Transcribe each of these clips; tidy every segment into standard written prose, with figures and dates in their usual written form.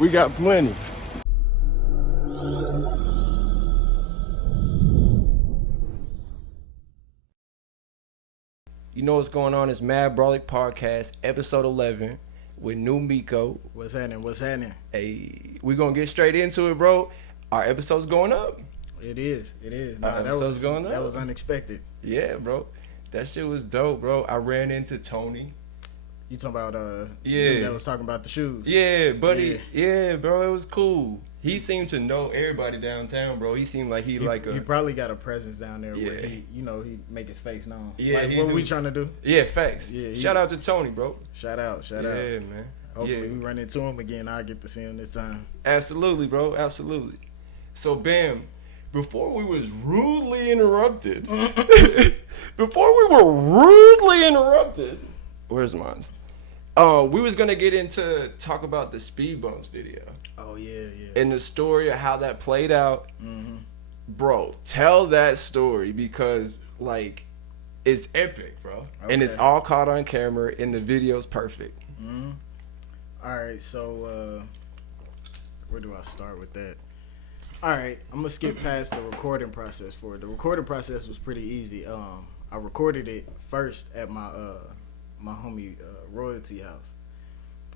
We got plenty. You know what's going on? It's Mad Brolic Podcast, episode 11 with new Meco. What's happening? What's happening? Hey, we gonna get straight into it, bro. Our episode's going up. It is. It is. Our episode's going up. That was unexpected. Yeah, bro. That shit was dope, bro. I ran into Tony. You talking about Yeah. dude that was talking about the shoes? Yeah, buddy. Yeah, bro. It was cool. He seemed to know everybody downtown, bro. He seemed like he probably got a presence down there where Yeah. he make his face known. Yeah, like, he what do. we trying to do? Yeah, facts. Yeah, Shout out to Tony, bro. Shout out. Yeah, man. Hopefully Yeah. we run into him again. I'll get to see him this time. Absolutely, bro. Absolutely. So, Bam, before we was rudely interrupted, where's mine? We was gonna get into talk about the speed bumps video. Oh yeah. And the story of how that played out. Mm-hmm. Bro, tell that story because like it's epic, bro. Okay. And it's all caught on camera and the video's perfect. Mm-hmm. All right, so where do I start with that? All right, I'm gonna skip past the recording process for it. The recording process was pretty easy. I recorded it first at my homie Royalty house,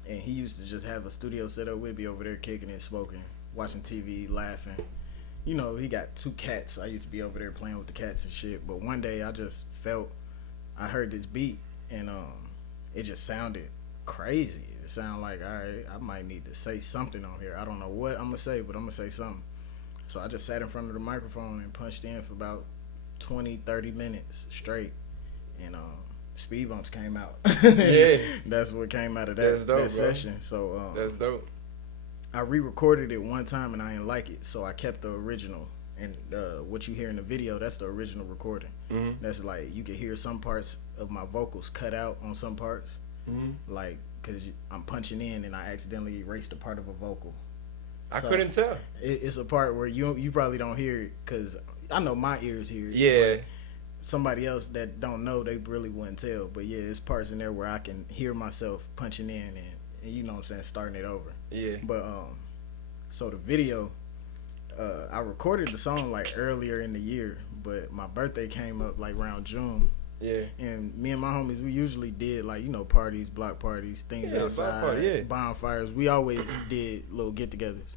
and he used to just have a studio set up with me over there, kicking it, smoking, watching TV, laughing. You know, he got 2 cats. I used to be over there playing with the cats and shit. But one day, I heard this beat, and it just sounded crazy. It sounded like, all right, I might need to say something on here. I don't know what I'm gonna say, but I'm gonna say something. So I just sat in front of the microphone and punched in for about 20-30 minutes straight, and speed bumps came out. Yeah, that's what came out of That's dope, that session. So that's dope. I re-recorded it one time and I didn't like it, so I kept the original. And what you hear in the video, that's the original recording. Mm-hmm. That's like, you can hear some parts of my vocals cut out on some parts, like because I'm punching in and I accidentally erased a part of a vocal. I couldn't tell. It's a part where you probably don't hear it because I know my ears hear it. Yeah. But somebody else that don't know, they really wouldn't tell. But yeah, it's parts in there where I can hear myself punching in and you know what I'm saying, starting it over. Yeah. But so the video, I recorded the song like earlier in the year, but my birthday came up like around June. Yeah. And me and my homies, we usually did like, you know, parties, block parties, things outside, bonfires. We always did little get-togethers.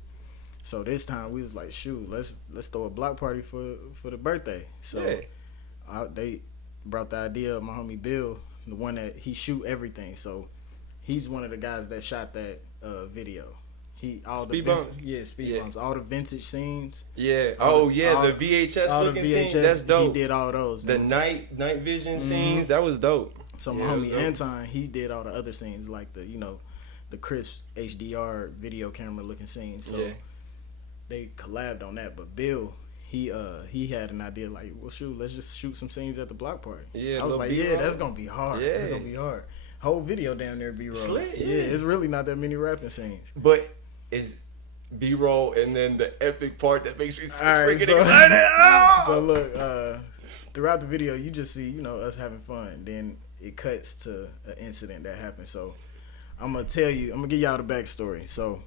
So this time we was like, shoot, let's throw a block party for the birthday. So they brought the idea of my homie Bill, the one that he shoot everything. So he's one of the guys that shot that video. Speed bumps, all the vintage scenes. Yeah. The VHS looking scenes. That's dope. He did all those. The night vision scenes. That was dope. So my homie Anton, he did all the other scenes, like the crisp HDR video camera looking scenes. So they collabed on that. But Bill, he had an idea like, well, shoot, let's just shoot some scenes at the block party. Yeah. I was like, B-roll. that's gonna be hard. Yeah. That's gonna be hard. Whole video down there B-roll. Slick, yeah. It's really not that many rapping scenes. But it's B-roll and then the epic part that makes me right, freaking so- excited. Oh! So look, throughout the video, you just see, you know, us having fun. Then it cuts to an incident that happened. So I'm gonna give y'all the backstory. So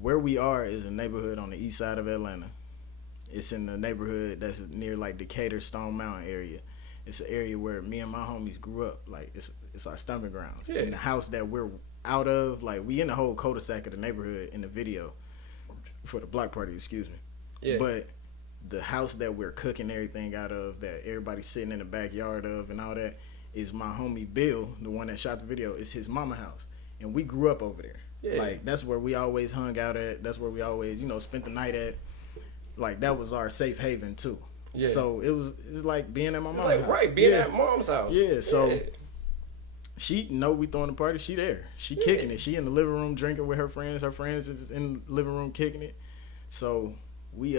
where we are is a neighborhood on the east side of Atlanta. It's in the neighborhood that's near like Decatur, Stone Mountain area. It's an area where me and my homies grew up. Like it's our stomping grounds. Yeah. And the house that we're out of, like we in the whole cul-de-sac of the neighborhood in the video for the block party, excuse me. Yeah. But the house that we're cooking everything out of, that everybody's sitting in the backyard of and all that, is my homie Bill, the one that shot the video. It's his mama house. And we grew up over there. Yeah. Like that's where we always hung out at. That's where we always, you know, spent the night at. Like that was our safe haven too. Yeah. So it's like being at my mom's Like, house. right, being at mom's house. Yeah, so she know we throwing a party. She there. She kicking it. She in the living room drinking with her friends. Her friends is in the living room kicking it. So we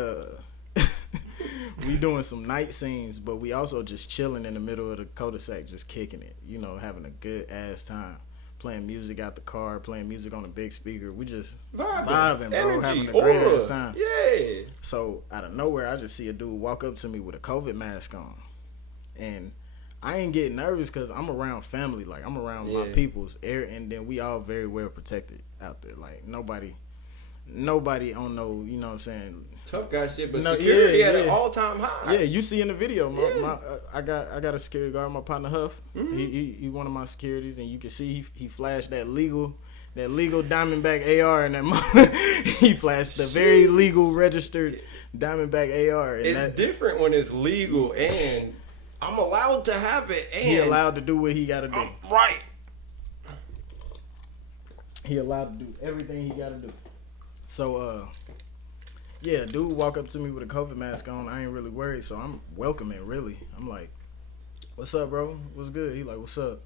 we doing some night scenes, but we also just chilling in the middle of the cul-de-sac, just kicking it. You know, having a good ass time. Playing music out the car, playing music on the big speaker. We just vibing, bro, energy, having a great ass time. Yeah. So out of nowhere, I just see a dude walk up to me with a COVID mask on, and I ain't getting nervous because I'm around family, like I'm around my people's air, and then we all very well protected out there. Like nobody nobody on no, you know what I'm saying. Tough guy shit, but No, security at yeah. an all time high. Yeah, you see in the video, I got a security guard, my partner Huff. Mm-hmm. He one of my securities, and you can see he flashed that legal Diamondback AR in that moment. He flashed the very legal registered Diamondback AR. And It's different when it's legal and I'm allowed to have it. And he allowed to do what he got to do. Right. He allowed to do everything he got to do. So, yeah, dude walk up to me with a COVID mask on. I ain't really worried, so I'm welcoming, really. I'm like, what's up, bro? What's good? He like, what's up?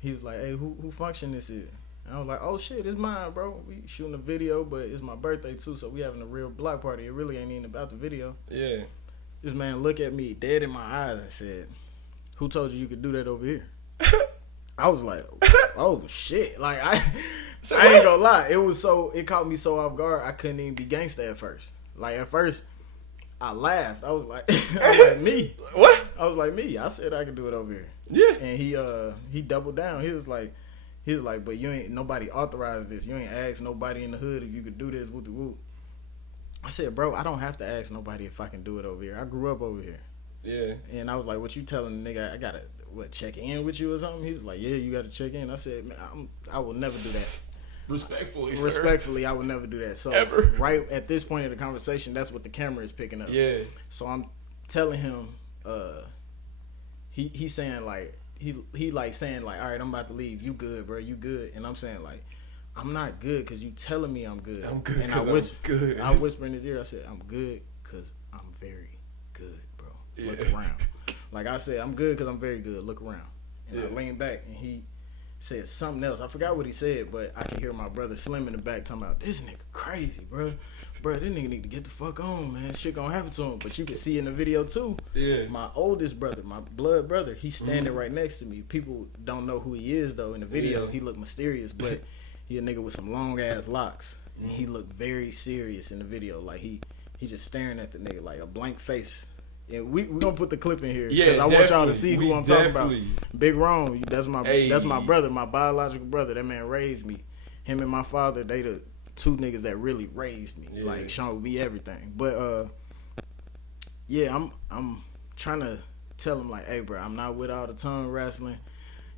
He was like, hey, who function this is? And I was like, oh, shit, it's mine, bro. We shooting a video, but it's my birthday, too, so we having a real block party. It really ain't even about the video. Yeah. This man looked at me dead in my eyes and said, who told you could do that over here? I was like, oh, shit. Like, I ain't gonna lie. It caught me so off guard, I couldn't even be gangsta at first. Like, at first, I laughed. I was like, me. What? I was like, me. I said I could do it over here. Yeah. And he doubled down. He was like, but you ain't, nobody authorized this. You ain't asked nobody in the hood if you could do this, whoop. I said, bro, I don't have to ask nobody if I can do it over here. I grew up over here. Yeah. And I was like, what you telling the nigga, I gotta, check in with you or something? He was like, yeah, you gotta check in. I said, man, I will never do that. Respectfully, I would never do that. So Ever. Right at this point of the conversation, that's what the camera is picking up. Yeah. So I'm telling him, he's saying like, he like saying like, all right, I'm about to leave. You good, bro? You good? And I'm saying like, I'm not good because you telling me I'm good. I'm good. And I'm good. I whisper in his ear. I said, I'm good because I'm very good, bro. Yeah. Look around. Like I said, I'm good because I'm very good. Look around. And I leaned back and he said something else. I forgot what he said, but I could hear my brother Slim in the back talking about, this nigga crazy, bro. Bro, this nigga need to get the fuck on, man. Shit gonna happen to him. But you can see in the video too. Yeah. My oldest brother, my blood brother, he's standing right next to me. People don't know who he is though. In the video, he looked mysterious, but he a nigga with some long ass locks, and he looked very serious in the video. Like he just staring at the nigga like a blank face. And we gonna put the clip in here because I want y'all to see who I'm talking about. Big Rome, that's my brother, my biological brother. That man raised me. Him and my father, they the two niggas that really raised me. Yeah. Like showed me everything. But yeah, I'm trying to tell him like, hey, bro, I'm not with all the tongue wrestling.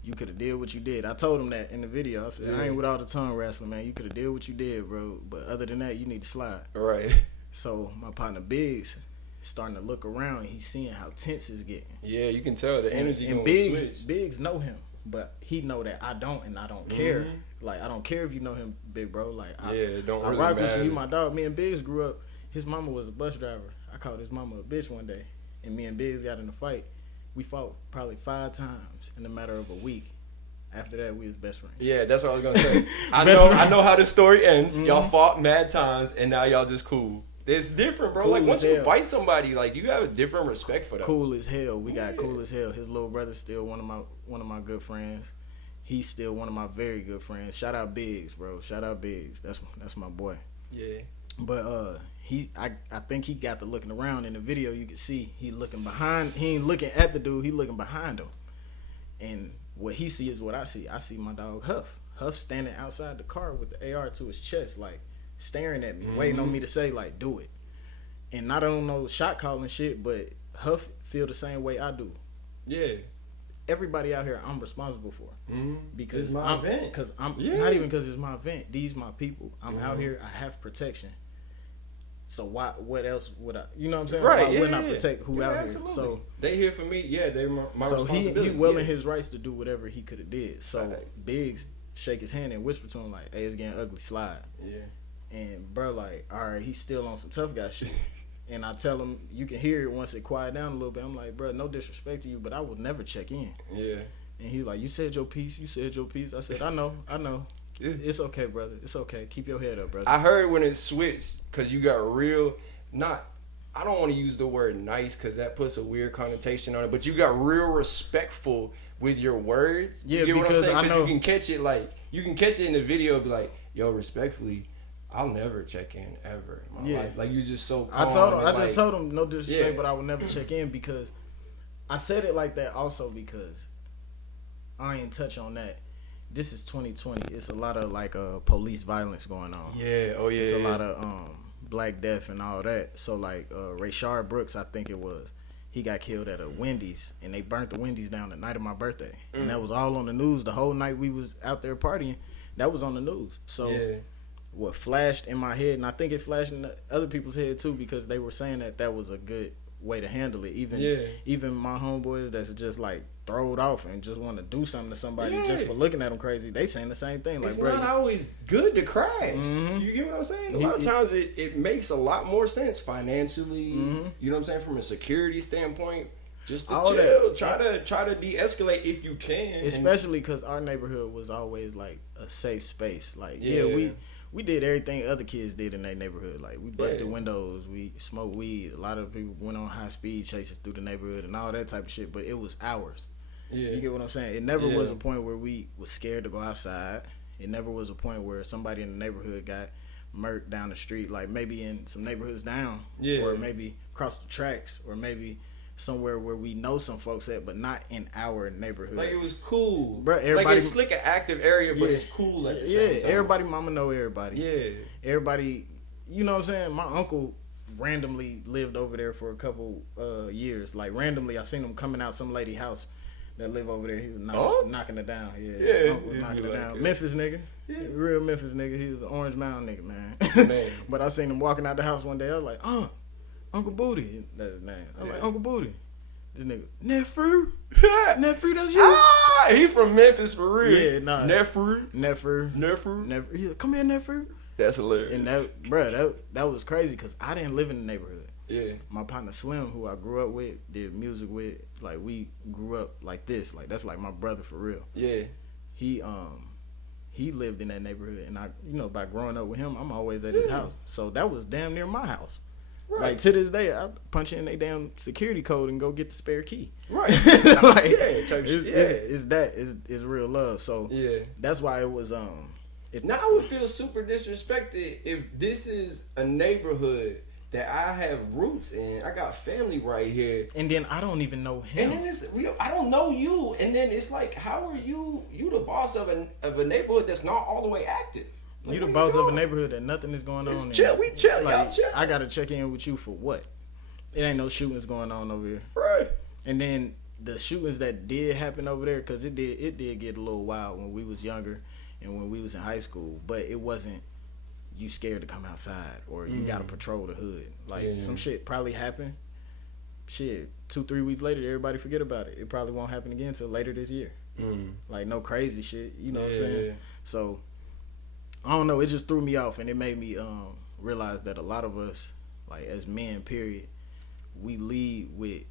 You could have did what you did. I told him that in the video. I said, I ain't with all the tongue wrestling, man. You could have did what you did, bro. But other than that, you need to slide. Right. So my partner Biggs starting to look around. He's seeing how tense it's getting. Yeah, you can tell the energy and going to switch. Biggs know him, but he know that I don't, and I don't care. Like I don't care if you know him, big bro. Like it don't I really rock with matter. you, my dog. Me and Biggs grew up. His mama was a bus driver. I called his mama a bitch one day, and me and Biggs got in a fight. We fought probably 5 times in a matter of a week. After that, we was best friends. Yeah, that's what I was gonna say. I Best know how the story ends. Y'all fought mad times, and now y'all just cool. It's different, bro. Cool like once as you hell. fight somebody, like you have a different respect for them. Cool as hell. We got cool as hell. His little brother's still one of my good friends. He's still one of my very good friends. Shout out Biggs, bro. Shout out Biggs. That's my boy. Yeah. But I think he got the looking around in the video. You can see he looking behind. He ain't looking at the dude. He looking behind him. And what he see is what I see. I see my dog Huff. Huff standing outside the car with the AR to his chest, like staring at me, waiting on me to say like, do it. And I don't know shot calling shit, but Huff feel the same way I do. Yeah. Everybody out here, I'm responsible for because it's my event. Because I'm not even because it's my event. These my people. I'm out here. I have protection. So why? What else would I? You know what I'm saying? Right. Why wouldn't I protect who out absolutely. here? So they here for me. Yeah, they're my so responsibility. he well in his rights to do whatever he could have did. So Right. Biggs shake his hand and whisper to him like, "Hey, it's getting ugly. Slide." Yeah. And bro, like, all right, he's still on some tough guy shit. And I tell him, you can hear it once it quiet down a little bit. I'm like, bro, no disrespect to you, but I will never check in. Yeah. And he's like, you said your piece. You said your piece. I said, I know. Yeah. It's okay, brother. It's okay. Keep your head up, brother. I heard when it switched because you got real, I don't want to use the word nice because that puts a weird connotation on it, but you got real respectful with your words. Yeah, you get what I'm because saying? I know- you can catch it in the video and be like, yo, respectfully, I'll never check in ever in my life. Like, you just so calm. I just told him, no disrespect, Yeah. but I will never check in because I said it like that also because I ain't touch on that. this is 2020. It's a lot of like police violence going on. Yeah. Oh yeah. It's a lot of Black Death and all that. So like Rayshard Brooks, I think it was, he got killed at a Wendy's, and they burnt the Wendy's down the night of my birthday, and that was all on the news. The whole night we was out there partying, that was on the news. So what flashed in my head, and I think it flashed in other people's head too, because they were saying that was a good way to handle it. Even my homeboys that's just like throwed off and just want to do something to somebody just for looking at them crazy, they saying the same thing. Like, it's not always good to crash. You get what I'm saying? A lot of times it makes a lot more sense financially. You know what I'm saying? From a security standpoint, just to all chill. Try to de-escalate if you can. Especially because our neighborhood was always like a safe space. Like we did everything other kids did in their neighborhood. Like, we busted windows, we smoked weed. A lot of people went on high speed chases through the neighborhood and all that type of shit. But it was ours. You get what I'm saying? It never was a point where we was scared to go outside. It never was a point where somebody in the neighborhood got murked down the street. Like, maybe in some neighborhoods down, or maybe across the tracks, or maybe somewhere where we know some folks at, but not in our neighborhood. Like, it was cool. Bro, everybody, like, it's like an active area, but it's cool at the same time. Everybody mama know everybody. Everybody, you know what I'm saying? My uncle randomly lived over there for a couple years. Like, randomly, I seen him coming out some lady house that live over there. He was knocking it down. Uncle was knocking it down. Memphis nigga. Real Memphis nigga. He was an Orange Mountain nigga, man. But I seen him walking out the house one day. I was like, Uncle Booty. That's his name. I'm like, Uncle Booty. This nigga, Nephew? Nephew, that's you? He from Memphis for real. Yeah, nah. Nephew. He like, come here, Nephew. That's hilarious. And that was crazy because I didn't live in the neighborhood. My partner Slim, who I grew up with, did music with, like, we grew up like this. Like, that's like my brother for real. He lived in that neighborhood, and I, by growing up with him, I'm always at his house. So that was damn near my house. Right. Like, to this day, I punch in their damn security code and go get the spare key. Right. Like, it's real love. So that's why it was now I would feel super disrespected if this is a neighborhood that I have roots in. I got family right here, and then I don't even know him. And then I don't know you, and then it's like, how are you the boss of a neighborhood that's not all the way active? Like, you the boss of a neighborhood that nothing is going on. Chill, we chill, like, y'all chill. I gotta check in with you for what? It ain't no shootings going on over here. Right. And then the shootings that did happen over there, because it did get a little wild when we was younger and when we was in high school, but it wasn't you scared to come outside or you gotta patrol the hood. Like, some shit probably happened. Shit, 2-3 weeks later, everybody forget about it. It probably won't happen again until later this year. Like, no crazy shit, you know what I'm saying? So I don't know, it just threw me off, and it made me realize that a lot of us, like, as men, period, we lead with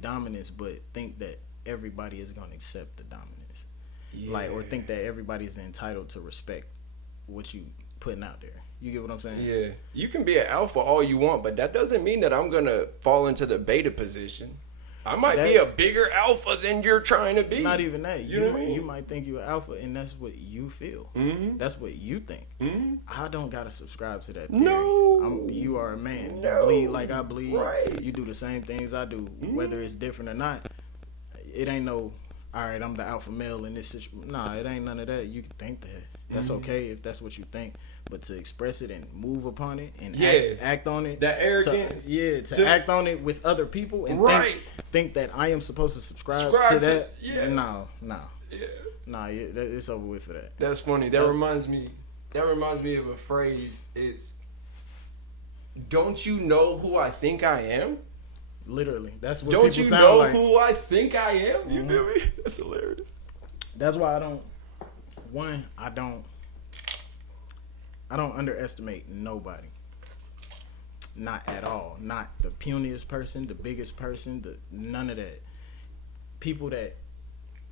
dominance, but think that everybody is gonna accept the dominance. Like, or think that everybody is entitled to respect what you putting out there. You get what I'm saying? Yeah. You can be an alpha all you want, but that doesn't mean that I'm gonna fall into the beta position. I might be a bigger alpha than you're trying to be. Not even that. You might think you're alpha, and that's what you feel. That's what you think. I don't gotta subscribe to that theory. No. You are a man. No. You bleed like I bleed. Right. You do the same things I do, whether it's different or not. It ain't no, all right, I'm the alpha male in this situation. Nah, it ain't none of that. You can think that. That's okay if that's what you think. But to express it and move upon it and act on it. That arrogance. To act on it with other people and think that I am supposed to subscribe to that. No. Nah, it's over with for that. That's funny. That reminds me of a phrase. It's, don't you know who I think I am? Literally. That's what don't people you sound know like. who I think I am? You feel me? That's hilarious. That's why I don't underestimate nobody. Not at all. Not the puniest person, the biggest person, none of that. People that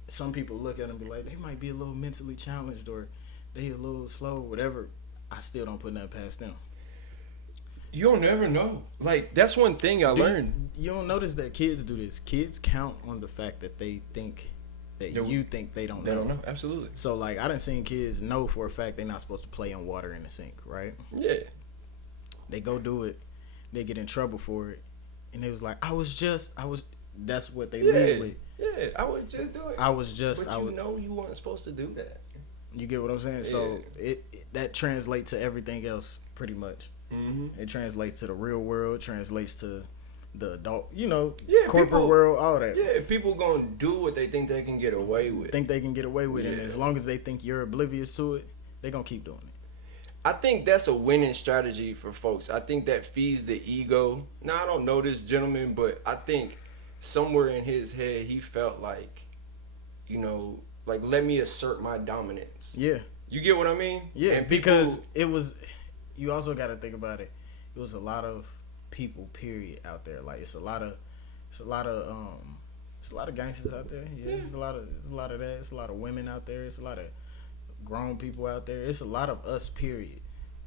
some people look at and be like, they might be a little mentally challenged or they a little slow, whatever. I still don't put nothing past them. You'll never know. Like, that's one thing I learned. You don't notice that kids do this. Kids count on the fact that they think that you think they don't know. They don't know. Absolutely. So, like, I done seen kids know for a fact they're not supposed to play in water in the sink, right? Yeah. They go do it. They get in trouble for it. And they was like, that's what they lead with. Yeah, I was just doing it. But you know you weren't supposed to do that. You get what I'm saying? Yeah. So that translates to everything else pretty much. Mm-hmm. It translates to the real world, translates to the adult, corporate world, all that. Yeah, people gonna do what they think they can get away with. And as long as they think you're oblivious to it, they gonna keep doing it. I think that's a winning strategy for folks. I think that feeds the ego. Now, I don't know this gentleman, but I think somewhere in his head he felt like, let me assert my dominance. Yeah. You get what I mean? Yeah, and because it was, you also got to think about it. It was a lot of people, period, out there. Like it's a lot of gangsters out there. Yeah, it's a lot of that. It's a lot of women out there. It's a lot of grown people out there. It's a lot of us, period.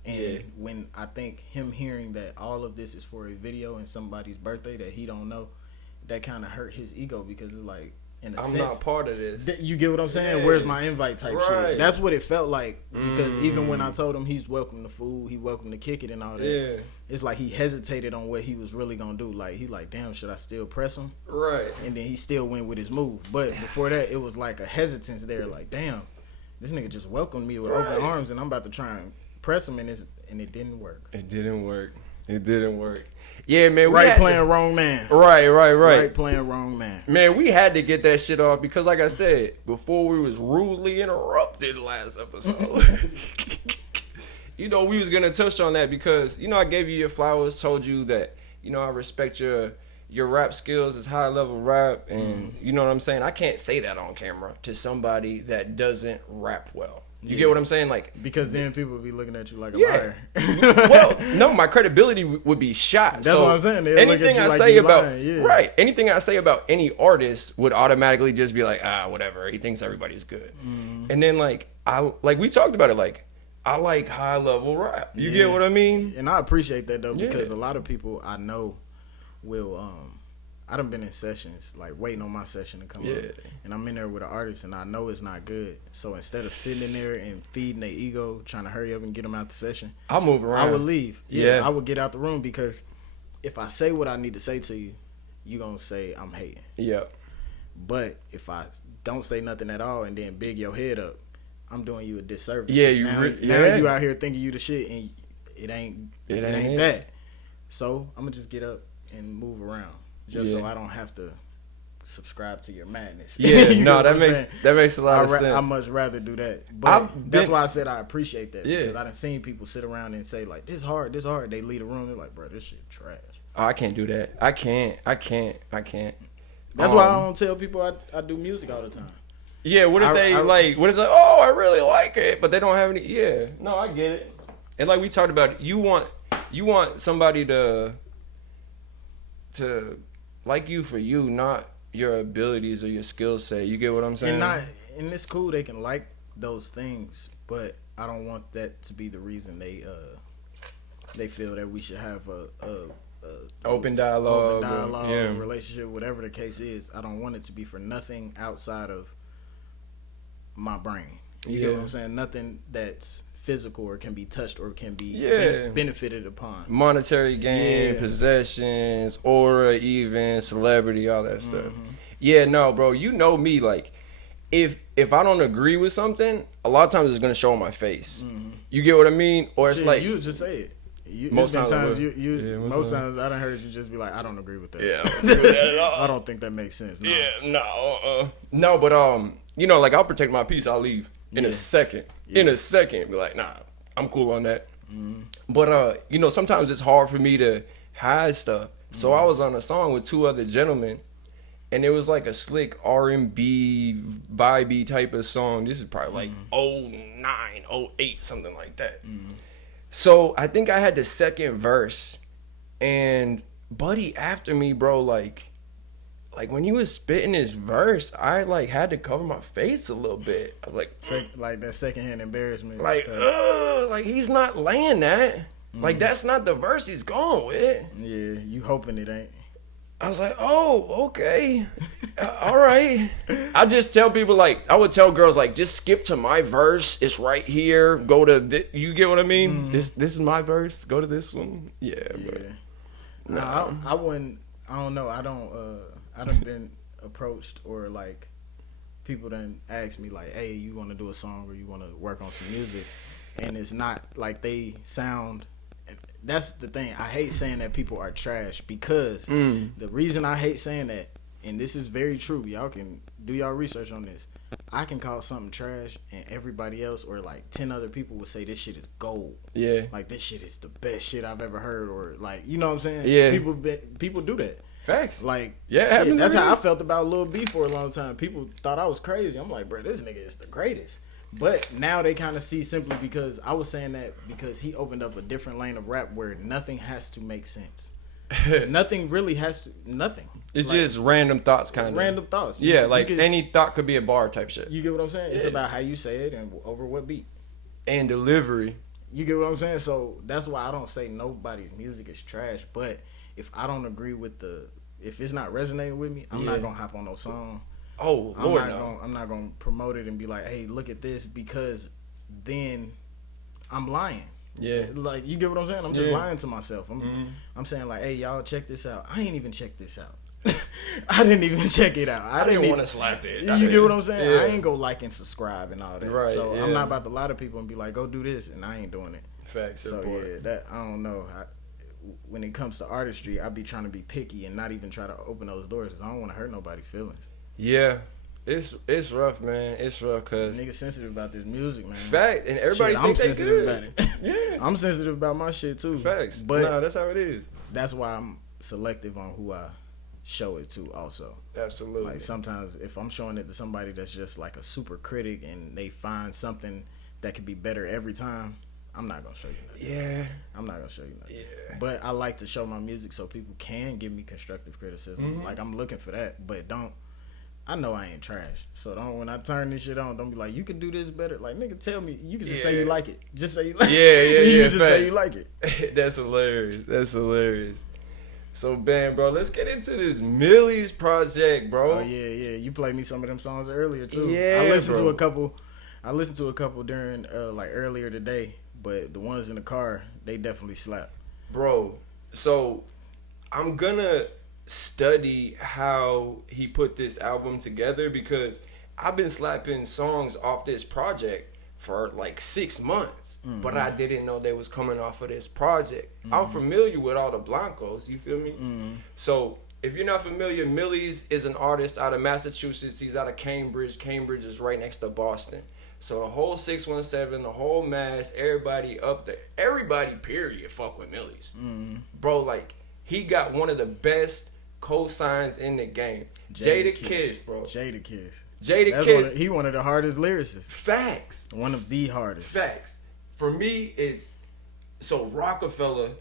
And when I think him hearing that all of this is for a video and somebody's birthday that he don't know, that kind of hurt his ego because it's like, in a sense, I'm not part of this. You get what I'm saying? Yeah. Where's my invite type shit? That's what it felt like because even when I told him he's welcome to food, he welcome to kick it and all that, it's like he hesitated on what he was really gonna do. Like he like, damn, should I still press him? Right. And then he still went with his move. But before that, it was like a hesitance there. Like, damn, this nigga just welcomed me with open arms, and I'm about to try and press him, and it didn't work. It didn't work. Yeah, man. Right playing wrong man. Right. Right playing wrong man. Man, we had to get that shit off because, like I said, before we was rudely interrupted last episode. We was going to touch on that because, I gave you your flowers, told you that, I respect your rap skills is high level rap. And you know what I'm saying? I can't say that on camera to somebody that doesn't rap well. You get what I'm saying? Like, because then people would be looking at you like a liar. Well, no, my credibility would be shot. That's what I'm saying. Anything I say anything I say about any artist would automatically just be like, whatever. He thinks everybody's good. And then we talked about it. Like, I like high level rap. You get what I mean? And I appreciate that though because a lot of people I know will I done been in sessions, like waiting on my session to come up. And I'm in there with an artist and I know it's not good. So instead of sitting in there and feeding their ego, trying to hurry up and get them out the session, I'll move around. I would leave. I would get out the room because if I say what I need to say to you, you going to say I'm hating. Yeah. But if I don't say nothing at all and then big your head up, I'm doing you a disservice. Yeah, now you out here thinking you the shit and it ain't that. So I'm going to just get up and move around. Just so I don't have to subscribe to your madness. Yeah, no, that makes a lot of sense. I much rather do that. But that's why I said I appreciate that. Yeah. Because I done seen people sit around and say like, this hard. They leave the room. They're like, bro, this shit trash. Oh, I can't do that. I can't. That's why I don't tell people I do music all the time. Yeah, what if they oh, I really like it, but they don't have any. Yeah, no, I get it. And like we talked about, you want somebody to like you for you, not your abilities or your skill set. You get what I'm saying? And it's cool they can like those things, but I don't want that to be the reason they feel that we should have a open dialogue, relationship, whatever the case is. I don't want it to be for nothing outside of my brain. You get what I'm saying? Nothing that's physical or can be touched or can be benefited upon. Monetary gain, possessions, aura, even celebrity, all that stuff. Yeah, no, bro. You know me. Like, if I don't agree with something, a lot of times it's gonna show on my face. You get what I mean? Or it's like you just say it. Most times I done heard you just be like, I don't agree with that. Yeah, I don't agree with that at all. I don't think that makes sense. No. Yeah, no, but like I'll protect my peace. I'll leave. In a second, be like, nah, I'm cool on that. But sometimes it's hard for me to hide stuff. So I was on a song with two other gentlemen, and it was like a slick R&B vibey type of song. This is probably like 09, 08, something like that. So I think I had the second verse, and Buddy after me, bro, like when he was spitting his verse, I like had to cover my face a little bit. I was like, like that secondhand embarrassment. Like he's not laying that. Like that's not the verse he's going with. Yeah, you hoping it ain't. I was like, oh, okay, all right. I just tell people I would tell girls just skip to my verse. It's right here. Go to you get what I mean? This is my verse. Go to this one. Yeah. But no, I wouldn't. I don't know. I done been approached or like people done asked me like, hey, you want to do a song or you want to work on some music, and it's not like they sound. That's the thing. I hate saying that people are trash because the reason I hate saying that, and this is very true, y'all can do y'all research on this. I can call something trash and everybody else or like 10 other people would say this shit is gold. Yeah. Like this shit is the best shit I've ever heard, or like, you know what I'm saying? Yeah. People do that. Facts. Like, yeah, shit, that's how I felt about Lil B for a long time. People thought I was crazy. I'm like, bro, this nigga is the greatest. But now they kind of see simply because I was saying that because he opened up a different lane of rap where nothing has to make sense. Nothing really has to. Nothing. It's like, just random thoughts, kind of. Random thoughts. Yeah, like any thought could be a bar type shit. You get what I'm saying? Yeah. It's about how you say it and over what beat. And delivery. You get what I'm saying? So that's why I don't say nobody's music is trash. But if I don't agree with if it's not resonating with me, I'm not gonna hop on no song. Oh, Lord, I'm not gonna promote it and be like, hey, look at this, because then I'm lying. Yeah. Like, you get what I'm saying? I'm just lying to myself. I'm saying like, hey, y'all check this out. I ain't even checked this out. I didn't even check it out. I didn't want to slap it. You get what I'm saying? Yeah. I ain't go like and subscribe and all that. Right, so I'm not about to lie to people and be like, go do this, and I ain't doing it. Facts. So that I don't know. When it comes to artistry, I be trying to be picky and not even try to open those doors because I don't want to hurt nobody's feelings. Yeah. It's rough, man. It's rough because niggas sensitive about this music, man. Fact, and everybody I'm sensitive about it. Yeah, I'm sensitive about my shit too. Facts, but that's how it is. That's why I'm selective on who I show it to. Also, absolutely. Like sometimes if I'm showing it to somebody that's just like a super critic and they find something that could be better every time, I'm not gonna show you nothing. Yeah, I'm not gonna show you nothing. Yeah, but I like to show my music so people can give me constructive criticism. Like I'm looking for that, but don't. I know I ain't trash, so don't. When I turn this shit on, don't be like, you can do this better. Like, nigga, tell me. You can just say you like it. Just say you like it. You just say you like it. That's hilarious. So, Ben, bro, let's get into this Millie's project, bro. Oh yeah. You played me some of them songs earlier too. Yeah, I listened to a couple during like earlier today, but the ones in the car, they definitely slap. Bro, so I'm gonna study how he put this album together because I've been slapping songs off this project for like 6 months, but I didn't know they was coming off of this project. I'm familiar with all the Blancos, you feel me? So if you're not familiar, Millie's is an artist out of Massachusetts. He's out of Cambridge. Cambridge is right next to Boston. So the whole 617, the whole Mass, everybody up there, everybody period fuck with Millie's. Bro, like, he got one of the best cosigns in the game. Jadakiss, bro. Jadakiss. He one of the hardest lyricists. Facts. One of the hardest. Facts. For me, it's so Rockefeller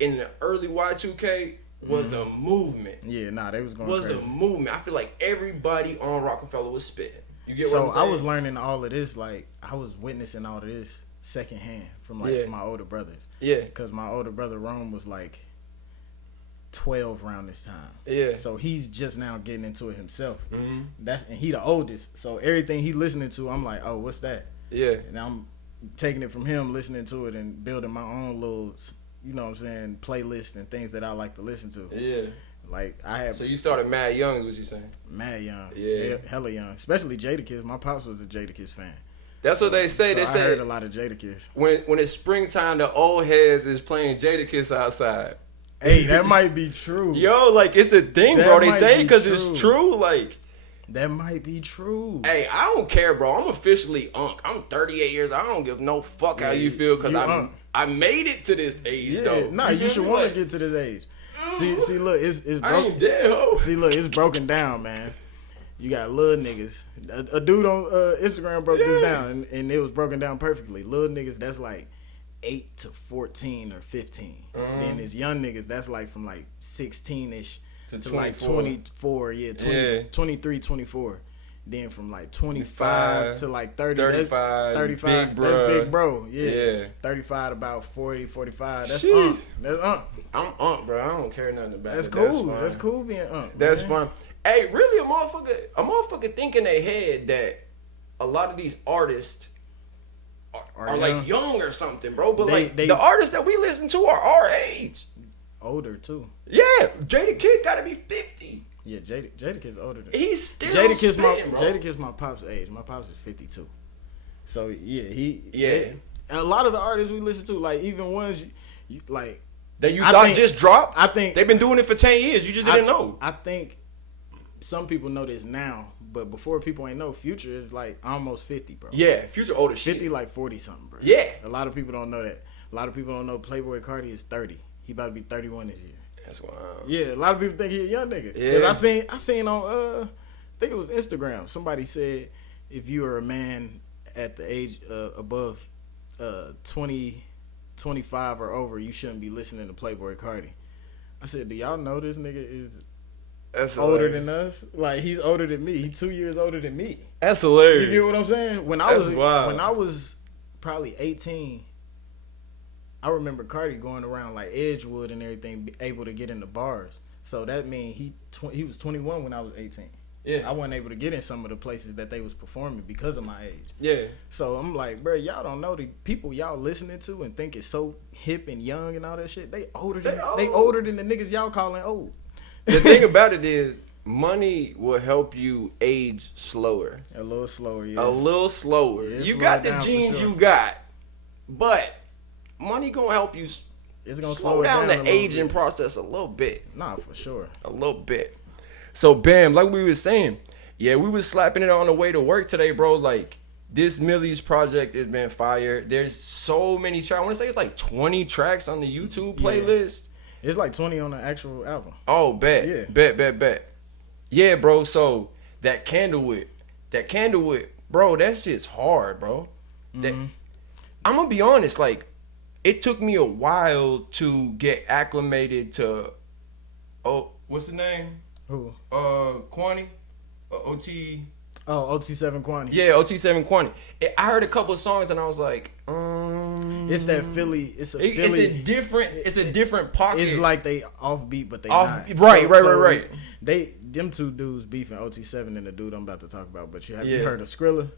in the early Y2K was a movement. Yeah, they was going crazy. Was a movement. I feel like everybody on Rockefeller was spitting. You get what I'm saying? So I was learning all of this, like I was witnessing all of this secondhand from like my older brothers. Yeah. Because my older brother Rome was like 12 around this time. Yeah. So he's just now getting into it himself. And he the oldest. So everything he listening to, I'm like, oh, what's that? Yeah. And I'm taking it from him, listening to it, and building my own little, you know what I'm saying, playlists and things that I like to listen to. Yeah. Like I have. So you started mad young, is what you saying? Mad young. Yeah. Hella young. Especially Jadakiss. My pops was a Jadakiss fan. That's what they say. So I heard a lot of Jadakiss. When it's springtime, the old heads is playing Jadakiss outside. Hey, that might be true. Yo, like, it's a thing, bro. They say because it's true. Like, that might be true. Hey, I don't care, bro. I'm officially unk. I'm 38 years old. I don't give no fuck how you feel because I made it to this age, though. Nah, you should want to get to this age. See, look, it's broken. I ain't dead, ho. See, look, it's broken down, man. You got little niggas. A dude on Instagram broke this down, and it was broken down perfectly. Little niggas, that's like 8 to 14 or 15. Then there's young niggas, that's like from like 16-ish to like 24, 23, 24. Then from like 25 to like 30. 35. 35. That's big bro. Yeah. 35 to about 40, 45. That's unk. That's unk. I'm unk, bro. I don't care nothing about it. That's cool. That's cool being unk. That's fun. Hey, really, a motherfucker think in their head that a lot of these artists are like young or something, bro. But the artists that we listen to are our age. Older too. Yeah, Jadakiss gotta be 50. Yeah, Jadakiss older than. He's still spitting, bro. Jadakiss my pop's age. My pop's is 52. So yeah. A lot of the artists we listen to, like even ones you like that you thought just dropped. I think they've been doing it for 10 years. You just didn't know. I think some people know this now, but before people ain't know, Future is like almost 50, bro. Yeah, Future older 50 shit. like 40 something, bro. Yeah. A lot of people don't know that. A lot of people don't know Playboy Cardi is 30. He about to be 31 this year. That's wild. Yeah, a lot of people think he a young nigga. Yeah. Cause I seen on I think it was Instagram. Somebody said if you are a man at the age above 20, 25 or over, you shouldn't be listening to Playboy Cardi. I said, do y'all know this nigga is older than us? Like he's older than me. He's 2 years older than me. That's hilarious. You get what I'm saying? When I was probably 18. I remember Cardi going around like Edgewood and everything, able to get in the bars. So that means he was 21 when I was 18. Yeah, I wasn't able to get in some of the places that they was performing because of my age. Yeah. So I'm like, bro, y'all don't know the people y'all listening to and think it's so hip and young and all that shit. They older than the niggas y'all calling old. The thing about it is, money will help you age slower. A little slower, yeah. A little slower. Yeah, you got the genes you got, but money gonna help you. It's gonna slow down the aging process a little bit. Nah, for sure. A little bit. So bam, like we was saying, yeah, we was slapping it on the way to work today, bro. Like this Millie's project has been fire. There's so many tracks. I want to say it's like 20 tracks on the YouTube playlist. Yeah. It's like 20 on the actual album. Oh, bet. Yeah. Bet. Yeah, bro. So that Candlewood, bro, that shit's hard, bro. Mm-hmm. I'm gonna be honest, like it took me a while to get acclimated to. Oh, what's the name? Who? Quani, OT. Oh, OT7 Quani. Yeah, OT7 Quani. I heard a couple of songs and I was like, it's that Philly. It's a different pocket. It's like they offbeat, but they not. Right. Them two dudes beefing, OT7 and the dude I'm about to talk about. But you heard of Skrilla?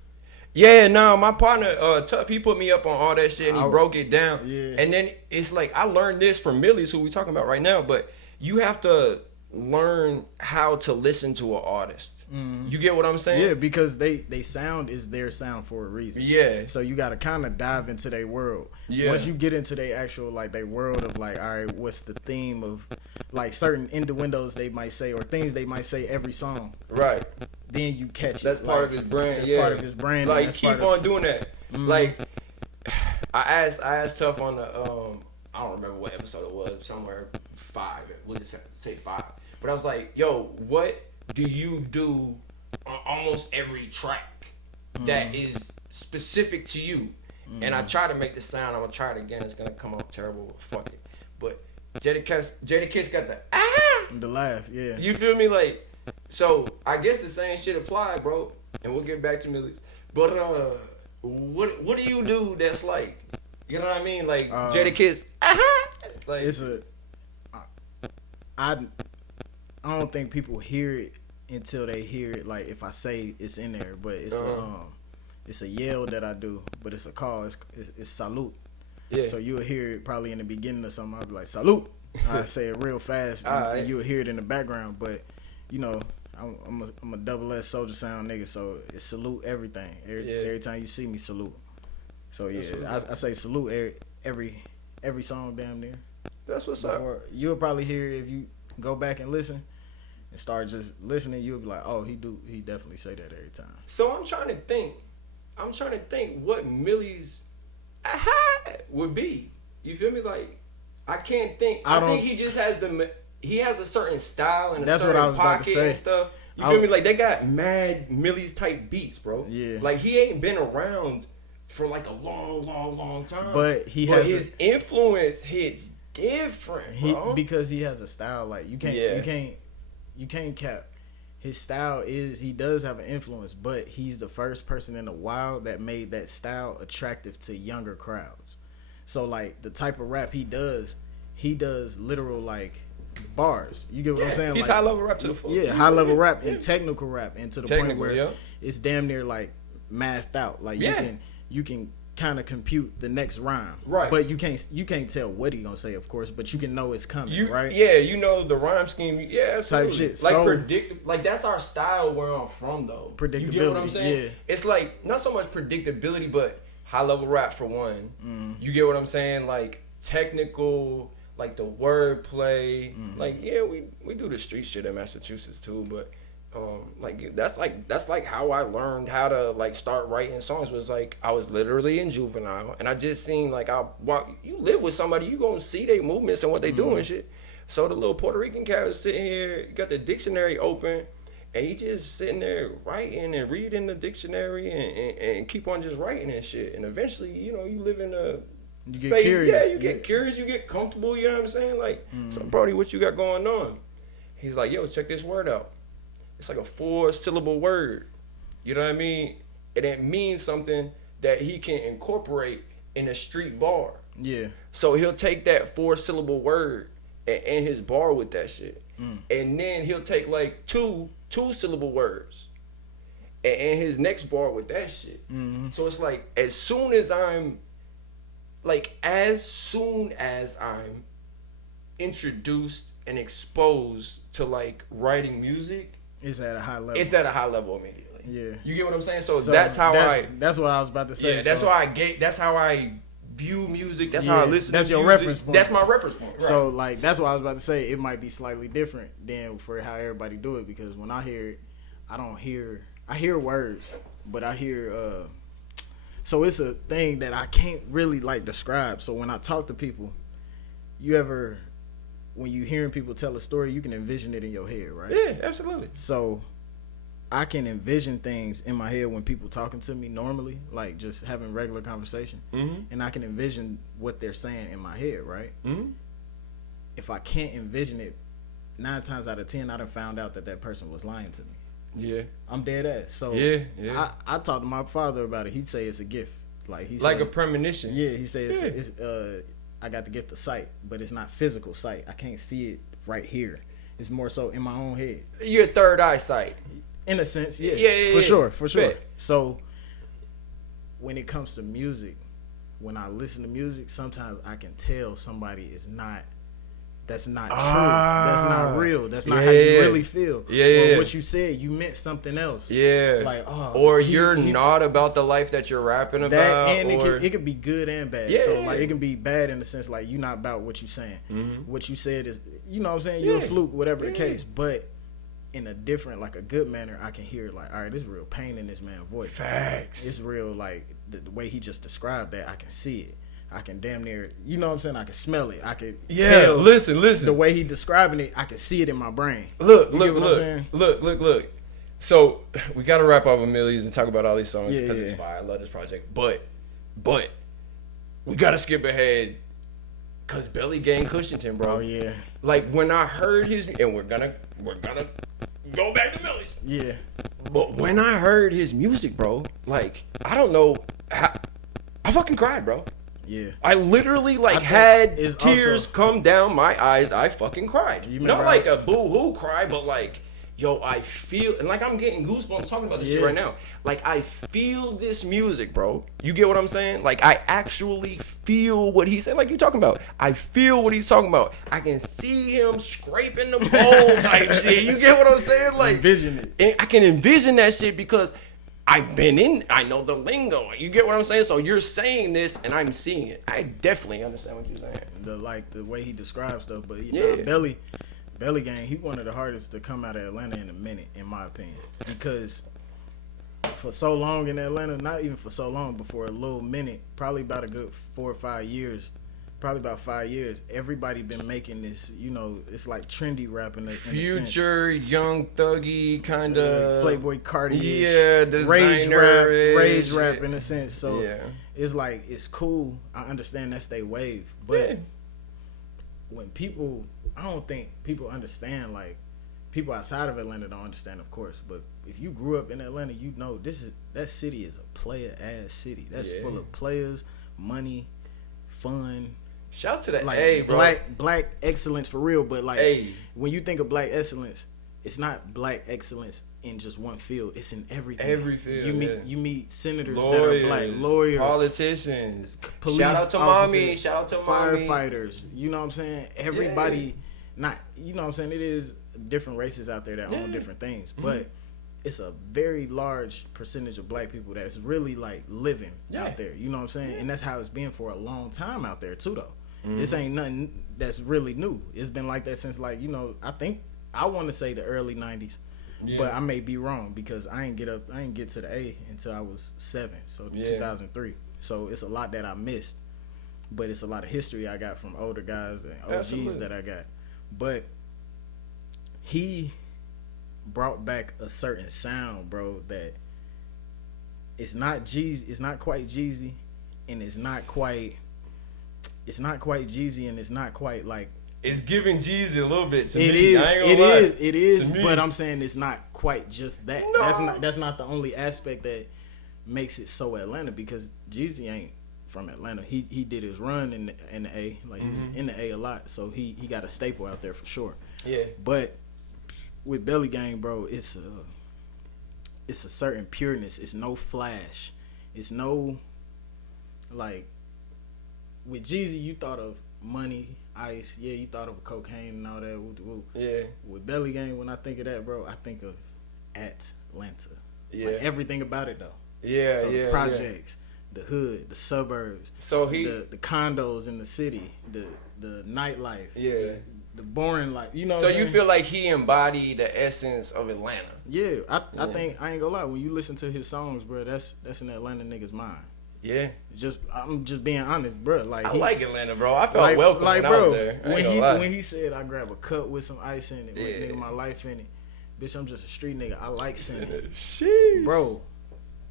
Yeah, no, my partner Tough, he put me up on all that shit and he broke it down. Yeah. And then it's like I learned this from Millie's, who we talking about right now, but you have to learn how to listen to an artist. Mm-hmm. You get what I'm saying? Yeah, because they sound is their sound for a reason. Yeah. So you got to kind of dive into their world. Yeah. Once you get into their actual like their world of like, all right, what's the theme of like certain innuendos they might say or things they might say every song. Right. Then you catch that's it. Part of his brand. That's yeah. part of his brand. Like keep on doing that. Mm-hmm. Like I asked Tough on the I don't remember what episode it was, somewhere 5. We'll just say 5. But I was like, yo, what do you do on almost every track that is specific to you? And I try to make the sound. I'm going to try it again. It's going to come out terrible, but fuck it. But Jadakiss got the laugh, yeah. You feel me? Like, so I guess the same shit applied, bro. And we'll get back to Millie's. But what do you do that's like, you know what I mean? Like, Jadakiss, like, it's I don't think people hear it until they hear it. Like if I say it's in there, but it's a yell that I do, but it's a call. It's salute. Yeah. So you'll hear it probably in the beginning or something. I'll be like salute. I say it real fast, and you'll hear it in the background. But you know, I'm a double S soldier sound nigga, so it's salute everything. Every time you see me, salute. So yeah, I say salute every song damn near. That's what's up. You'll probably hear if you go back and listen and start just listening, you'll be like, oh, he definitely say that every time. So I'm trying to think what Millie's would be. You feel me? Like I can't think. I think he just has he has a certain style and a certain pocket and stuff. You feel me? Like they got mad Millie's type beats, bro. Yeah. Like he ain't been around for like a long time. But his influence hits different, bro. Because he has a style. Like you can't cap. His style he does have an influence, but he's the first person in a while that made that style attractive to younger crowds. So like the type of rap he does literal like bars. You get what I'm saying? He's like, high level rap to the full. Yeah, high level rap and technical rap, and to the point where it's damn near like mathed out. Like you can kind of compute the next rhyme, right? But you can't tell what he gonna say, of course, but you can know it's coming, right? Yeah, you know the rhyme scheme, yeah, absolutely. Type shit. Like so, like that's our style where I'm from, though. Predictability. You get what I'm saying? Yeah. It's like not so much predictability, but high level rap for one. You get what I'm saying? Like technical, like the wordplay. Like yeah, we do the street shit in Massachusetts too, but. Like that's like how I learned how to like start writing songs. Was like I was literally in juvenile and I just seen like you live with somebody, you gonna see their movements and what they do and shit. So the little Puerto Rican cat was sitting here, got the dictionary open, and he just sitting there writing and reading the dictionary and keep on just writing and shit. And eventually, you know, you live in a get curious. Yeah, you get curious, you get comfortable. You know what I'm saying? Like, so Brody, what you got going on? He's like, yo, check this word out. It's like a 4-syllable word. You know what I mean? And it means something that he can incorporate in a street bar. Yeah. So he'll take that 4-syllable word and end his bar with that shit. And then he'll take like 2-syllable words and end his next bar with that shit. So it's like as soon as I'm introduced and exposed to like writing music, it's at a high level. It's at a high level immediately. Yeah. You get what I'm saying? So that's how that's what I was about to say. Yeah, that's how I view music. That's how I listen to music. That's your reference point. That's my reference point. Right. So like that's what I was about to say. It might be slightly different than for how everybody do it, because when I hear it, I hear words, but I hear so it's a thing that I can't really like describe. So when I talk to people, when you hearing people tell a story, you can envision it in your head, right? Yeah, absolutely. So I can envision things in my head when people talking to me normally, like just having regular conversation, and I can envision what they're saying in my head, right? If I can't envision it, 9 times out of 10, I done found out that person was lying to me. Yeah, I'm dead ass. So yeah. I talked to my father about it. He'd say it's a gift, like a premonition. Yeah, he said it's I got the gift of sight, but it's not physical sight. I can't see it right here. It's more so in my own head. Your third eyesight. In a sense, yeah. For sure. Bet. So when it comes to music, when I listen to music, sometimes I can tell somebody that's not true. That's not real. That's not how you really feel. Or what you said, you meant something else. Yeah. Like, or you're not about the life that you're rapping about. And it could be good and bad. Yeah. So like it can be bad in the sense like you're not about what you're saying. What you said is, you know what I'm saying, you're a fluke, whatever the case. But in a different, like a good manner, I can hear like, all right, there's real pain in this man's voice. Facts. It's real, like the way he just described that, I can see it. I can damn near, you know what I'm saying? I can smell it. I can tell. Listen. The way he describing it, I can see it in my brain. Look. So we got to wrap up Amelia's and talk about all these songs because it's fire. I love this project, but we got to skip ahead because Belly Gang Cushington, bro. Oh yeah. Like when I heard his, and we're gonna go back to Millie's. Yeah. But when I heard his music, bro, like I don't know how, I fucking cried, bro. Yeah. I literally had tears come down my eyes. I fucking cried. Not like a boo-hoo cry, but like, yo, I feel, and like I'm getting goosebumps talking about this shit right now. Like I feel this music, bro. You get what I'm saying? Like I actually feel what he's saying. Like you talking about. I feel what he's talking about. I can see him scraping the bowl type shit. You get what I'm saying? Like envision it. And I can envision that shit because I know the lingo. You get what I'm saying? So you're saying this and I'm seeing it. I definitely understand what you're saying. The way he describes stuff, but Belly Gang, he one of the hardest to come out of Atlanta in a minute, in my opinion. Because for so long in Atlanta, not even for so long, but for a little minute, probably about a good 4 or 5 years, probably about 5 years, everybody been making this, you know, it's like trendy rapping. Future, Young Thuggy, kind of. Playboy Cardi. Yeah, designer. Rage rap in a sense. So it's like, it's cool. I understand that's their wave. But when people, I don't think people understand, like, people outside of Atlanta don't understand, of course. But if you grew up in Atlanta, you know that city is a player-ass city. That's full of players, money, fun. Shout out to the like A, bro. Black excellence for real, but like when you think of black excellence, it's not black excellence in just one field. It's in everything. Every field. You meet senators that are black, lawyers, politicians, police shout out to officers, mommy, shout out to firefighters. You know what I'm saying? Everybody, not you know what I'm saying. It is different races out there that own different things, but it's a very large percentage of black people that's really like living out there. You know what I'm saying? And that's how it's been for a long time out there too, though. This ain't nothing that's really new. It's been like that since like, you know, I want to say the early 90s. But I may be wrong because I ain't get to the A until I was 7, so 2003. So it's a lot that I missed, but it's a lot of history I got from older guys and OGs that I got. But he brought back a certain sound, bro, that it's not quite Jeezy, and it's not quite Jeezy, and it's not quite like. It's giving Jeezy a little bit to me. It is, but I'm saying it's not quite just that. No. That's not the only aspect that makes it so Atlanta, because Jeezy ain't from Atlanta. He did his run in the A, like he was in the A a lot, so he got a staple out there for sure. Yeah. But with Belly Gang, bro, it's a certain pureness. It's no flash. It's no like with Jeezy, you thought of money, ice, you thought of cocaine and all that. Woo. Yeah. With Belly Gang, when I think of that, bro, I think of Atlanta. Yeah. Like everything about it though. Yeah. So the projects, the hood, the suburbs. So the condos in the city, the nightlife. Yeah. The boring life. You know. So you feel like he embodied the essence of Atlanta. Yeah. I think I ain't gonna lie. When you listen to his songs, bro, that's an Atlanta nigga's mind. Yeah, I'm just being honest, bro. Like I like Atlanta, bro. I felt welcome when I was there. When he said I grab a cup with some ice in it, nigga, my life in it, bitch, I'm just a street nigga. I like sinning, bro.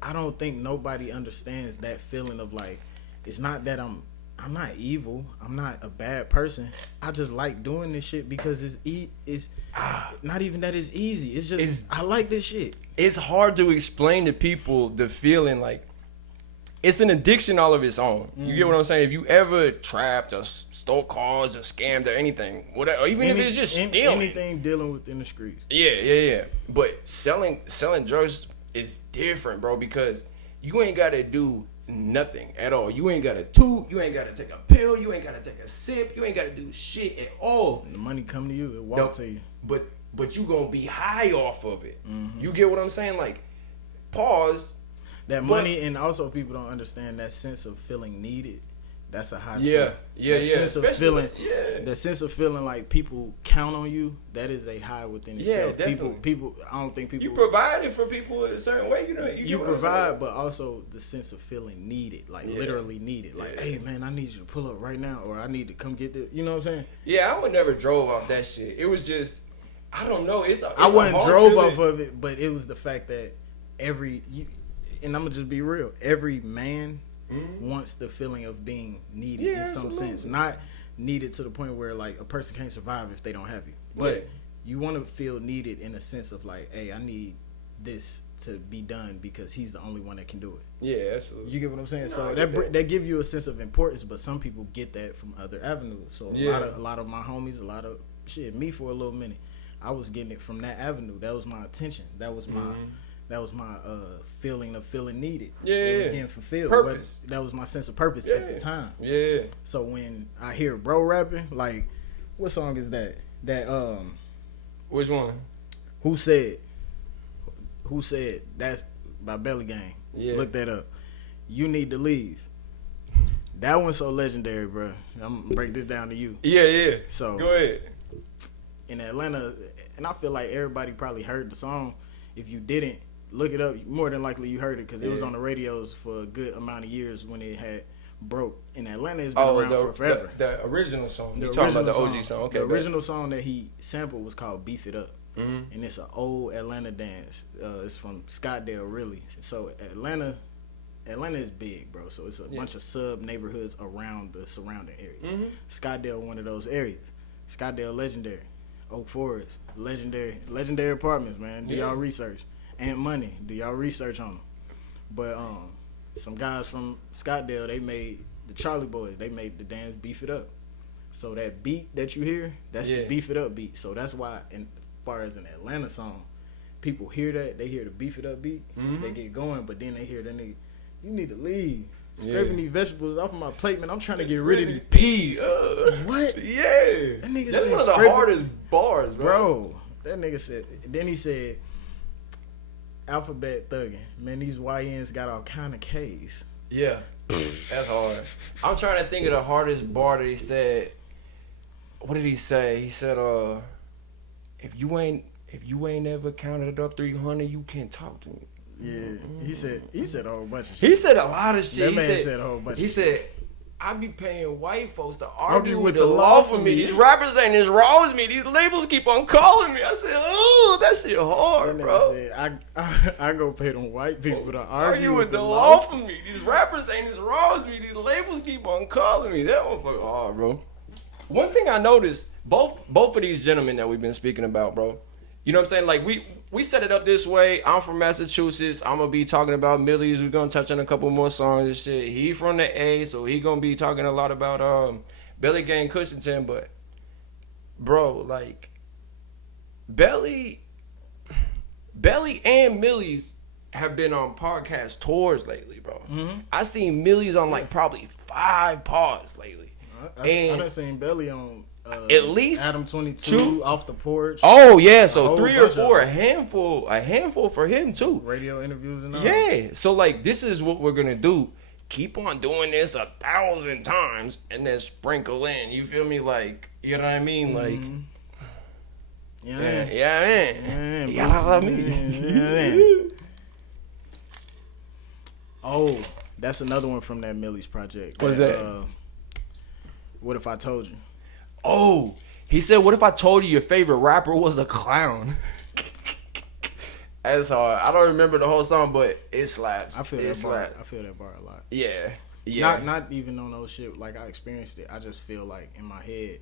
I don't think nobody understands that feeling of like, it's not that I'm not evil. I'm not a bad person. I just like doing this shit because it's not even that it's easy. It's just I like this shit. It's hard to explain to people the feeling like. It's an addiction all of its own. You get what I'm saying? If you ever trapped or stole cars or scammed or anything, whatever, or even if it's just stealing. Anything dealing within the streets. Yeah. But selling drugs is different, bro, because you ain't got to do nothing at all. You ain't got to toot. You ain't got to take a pill. You ain't got to take a sip. You ain't got to do shit at all. The money come to you. It walk to you. But you going to be high off of it. You get what I'm saying? Like, pause. That money, and also people don't understand that sense of feeling needed. That's a high. Yeah. Sense of feeling, that sense of feeling like people count on you. That is a high within itself. Definitely. People. I don't think people. You provided for people in a certain way. You provide, but also the sense of feeling needed, like literally needed. Like, hey man, I need you to pull up right now, or I need to come get this. You know what I'm saying? Yeah, I would never drove off that shit. It was just, I don't know. I wasn't drove off of it, but it was the fact that and I'm gonna just be real. Every man wants the feeling of being needed in some sense. Not needed to the point where like a person can't survive if they don't have you. But you want to feel needed in a sense of like, hey, I need this to be done because he's the only one that can do it. Yeah, absolutely. You get what I'm saying? No, so that give you a sense of importance, but some people get that from other avenues. So a lot of my homies, a lot of me for a little minute, I was getting it from that avenue. That was my attention. That was my feeling of feeling needed. Yeah, it was getting fulfilled. Purpose. That was my sense of purpose at the time. Yeah. So when I hear bro rapping, like, what song is that? Which one? Who said? That's by Belly Gang. Yeah. Look that up. You Need to Leave. That one's so legendary, bro. I'm gonna break this down to you. Yeah. So go ahead. In Atlanta, and I feel like everybody probably heard the song. If you didn't, look it up. More than likely you heard it because it was on the radios for a good amount of years when it had broke. In Atlanta, it's been around for forever. The original song. You're talking about the OG song. Okay. The original song that he sampled was called Beef It Up. And it's an old Atlanta dance. It's from Scottsdale, really. So Atlanta is big, bro. So it's a bunch of sub neighborhoods around the surrounding areas. Scottsdale, one of those areas. Scottsdale, legendary. Oak Forest, legendary apartments, man. Do y'all research? Ant Money, do y'all research on them? But some guys from Scottsdale, they made the Charlie Boys. They made the dance Beef It Up. So that beat that you hear, that's the Beef It Up beat. So that's why, as far as an Atlanta song, people hear that, they hear the beef it up beat, they get going, but then they hear that nigga, you need to leave. Scraping these vegetables off of my plate, man. I'm trying to get rid of these peas. What? Yeah. That nigga That's said one of the hardest bars, bro. That nigga said. Then he said, "Alphabet thugging, man. These YNs got all kind of K's." Yeah, that's hard. I'm trying to think of the hardest bar that he said. What did he say? He said, if you ain't ever counted up 300, you can't talk to me." Yeah, he said a whole bunch of shit. He said a lot of shit. That man said a whole bunch of shit. He said, I be paying white folks to argue with the law for me. These rappers ain't as raw as me. These labels keep on calling me. I said, oh, that shit hard, bro. Said, I go pay them white people to argue with the law for me. These rappers ain't as raw as me. These labels keep on calling me. That motherfucker hard, bro. One thing I noticed, both of these gentlemen that we've been speaking about, bro, you know what I'm saying? Like, we set it up this way. I'm from Massachusetts. I'm going to be talking about Millies. We're going to touch on a couple more songs and shit. He from the A, so he going to be talking a lot about Belly Gang Cushington. But, bro, like, Belly and Millies have been on podcast tours lately, bro. I seen Millies on, like, probably 5 pods lately. I done seen Belly on... at least Adam 22 off the porch. Oh yeah, so 3 or 4, a handful for him too. Radio interviews and all. Yeah, so like this is what we're gonna do. Keep on doing this 1,000 times and then sprinkle in. You feel me? Like, you know what I mean? Like, Oh, that's another one from that Millie's project. What is that? What If I Told You? Oh, he said, what if I told you your favorite rapper was a clown? That's hard. I don't remember the whole song, but it slaps. I feel that bar a lot. Yeah. Yeah. Not even on those shit. Like, I experienced it. I just feel like in my head,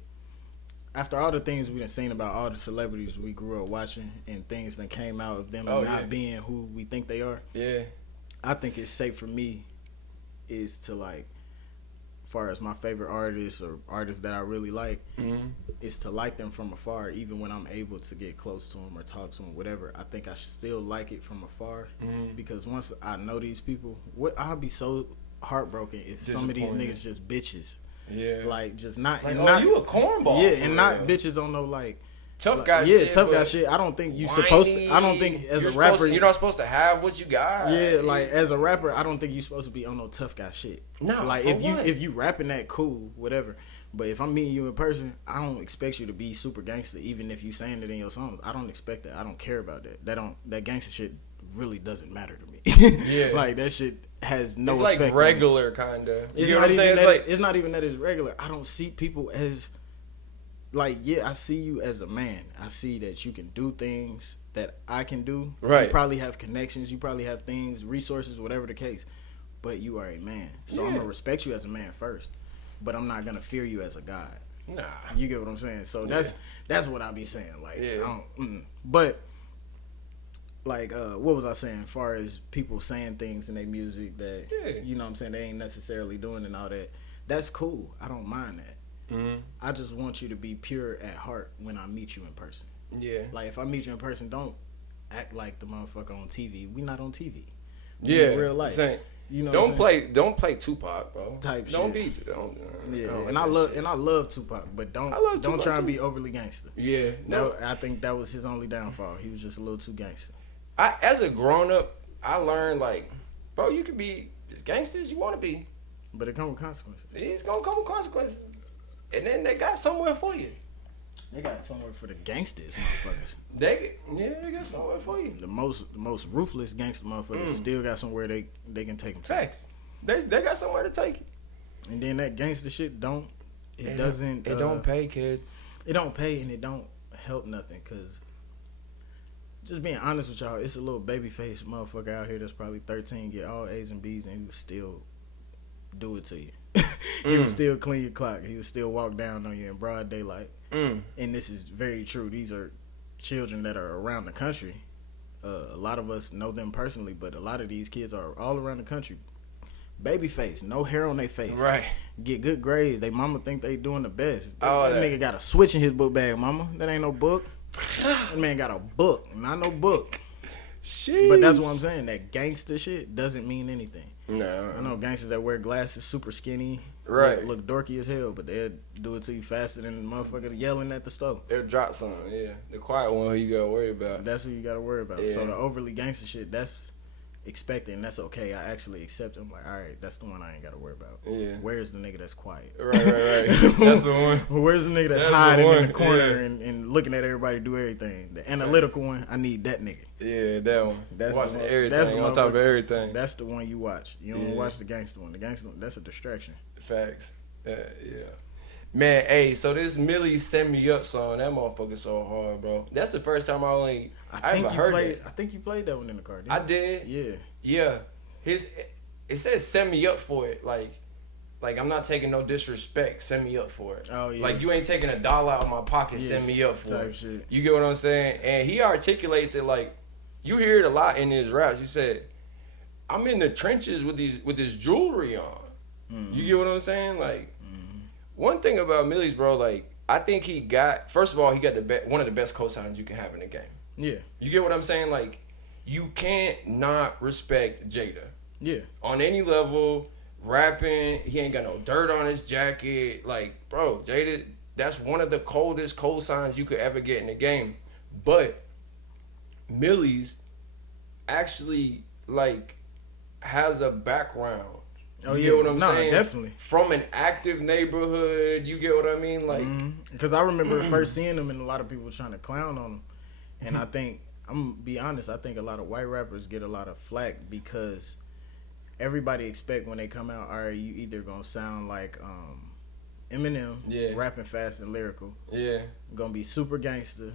after all the things we done seen about all the celebrities we grew up watching and things that came out of them not being who we think they are. Yeah. I think it's safe for me is to, like, as far as my favorite artists or artists that I really like, is to like them from afar, even when I'm able to get close to them or talk to them, whatever. I think I should still like it from afar, because once I know these people, I'll be so heartbroken if some of these niggas just bitches. Yeah. Like, just not... Like, not, you a cornball. Yeah, and not bitches on no, like... Tough guy shit. Yeah, tough guy shit. I don't think you supposed to... I don't think as a rapper... You're not supposed to have what you got. Yeah, like, as a rapper, I don't think you're supposed to be on no tough guy shit. No, like, if you rapping that, cool, whatever. But if I'm meeting you in person, I don't expect you to be super gangster, even if you saying it in your songs. I don't expect that. I don't care about that. That gangster shit really doesn't matter to me. Yeah. Like, that shit has no effect. It's like regular, kind of. You know what I'm saying? It's not even that it's regular. I don't see people as... Like, yeah, I see you as a man. I see that you can do things that I can do. Right. You probably have connections. You probably have things, resources, whatever the case. But you are a man. So I'm going to respect you as a man first. But I'm not going to fear you as a god. Nah. You get what I'm saying? So that's what I be saying. Like, But, like, what was I saying? As far as people saying things in their music that, you know what I'm saying, they ain't necessarily doing and all that. That's cool. I don't mind that. I just want you to be pure at heart when I meet you in person. Yeah. Like, if I meet you in person, don't act like the motherfucker on TV. We not on TV. We in real life. Same. You know, don't play Tupac, bro. Type don't shit. Don't I love Tupac, but don't try and be overly gangster. Yeah. No, I think that was his only downfall. He was just a little too gangster. As a grown up, I learned, like, bro, you can be as gangster as you want to be, but it comes with consequences. It's gonna come with consequences. And then they got somewhere for you. They got somewhere for the gangsters, motherfuckers. They got somewhere for you. The most ruthless gangster motherfuckers still got somewhere they can take them to. Facts. They got somewhere to take you. And then that gangster shit don't pay, kids. It don't pay, and it don't help nothing, because just being honest with y'all, it's a little baby face motherfucker out here that's probably 13, get all A's and B's, and he would still do it to you. He would still clean your clock. He would still walk down on you in broad daylight. And this is very true. These are children that are around the country. A lot of us know them personally, but a lot of these kids are all around the country. Baby face, no hair on their face. Right. Get good grades. They mama think they doing the best. That nigga got a switch in his book bag, mama. That ain't no book. That man got a book, not no book. Sheesh. But that's what I'm saying. That gangster shit doesn't mean anything. No. I know gangsters that wear glasses, super skinny, right? Look dorky as hell, but they'll do it to you faster than the motherfuckers yelling at the stove. They'll drop something. Yeah, the quiet one who you gotta worry about. That's who you gotta worry about. Yeah. So the overly gangster shit, that's expected and that's okay. I actually accept it. I'm like, all right, that's the one I ain't gotta worry about. Yeah. Where's the nigga that's quiet? Right. That's the one. Where's the nigga that's hiding in the corner and looking at everybody do everything? The analytical one, I need that nigga. Yeah, that one. That's watching the, everything that's on top of everything. That's the one you watch. You don't watch the gangster one. The gangster one, that's a distraction. Facts. Yeah. Man, hey, so this Millie Send Me Up song, that motherfucker so hard, bro. That's the first time I ever heard it. I think you played that one in the car, didn't I you? did. Yeah. It says send me up for it. Like I'm not taking no disrespect. Send me up for it. Oh yeah. Like you ain't taking $1 out of my pocket. Send me up for it. Shit. You get what I'm saying? And he articulates it like you hear it a lot in his raps. He said, "I'm in the trenches with this jewelry on." Mm-hmm. You get what I'm saying? Like one thing about Millie's, bro. Like I think he got first of all he got one of the best cosigns you can have in the game. Yeah. You get what I'm saying? Like you can't not respect Jada. Yeah. On any level, rapping, he ain't got no dirt on his jacket. Like, bro, Jada, that's one of the coldest cosigns you could ever get in the game. But Millie's actually, like, has a background. You get what I'm saying? Definitely. From an active neighborhood, you get what I mean? Like, because I remember first seeing him and a lot of people trying to clown on him. And I think, I'm gonna be honest, I think a lot of white rappers get a lot of flack because everybody expect when they come out, all right, you either gonna sound like Eminem, rapping fast and lyrical, gonna be super gangster,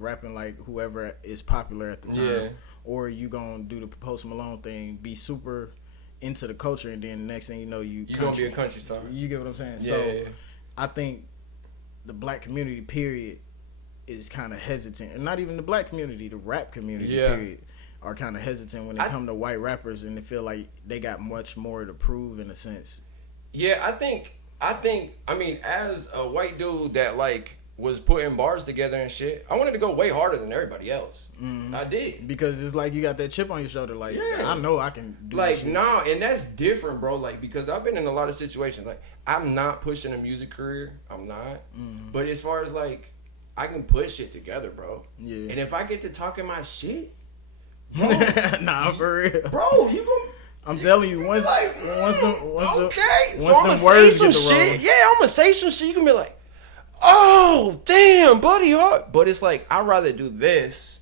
rapping like whoever is popular at the time, or you gonna do the Post Malone thing, be super into the culture, and then the next thing you know, you gonna be a country star. You get what I'm saying? Yeah. So I think the black community, period, is kind of hesitant, and not even the black community, the rap community, period, are kind of hesitant when they come to white rappers, and they feel like they got much more to prove in a sense. Yeah, I think. I mean, as a white dude that like was putting bars together and shit, I wanted to go way harder than everybody else. I did because it's like you got that chip on your shoulder. Like I know I can do like this shit. nah, and that's different, bro. Like because I've been in a lot of situations. Like I'm not pushing a music career. I'm not. But as far as like I can put shit together, bro. Yeah. And if I get to talking my shit. Bro, nah, for real, bro. You gonna? I'm telling you, once so them I'ma say words some get the shit. wrong. Yeah, I'm gonna say some shit. You can be like, "Oh, damn, buddy, hard." But it's like I'd rather do this,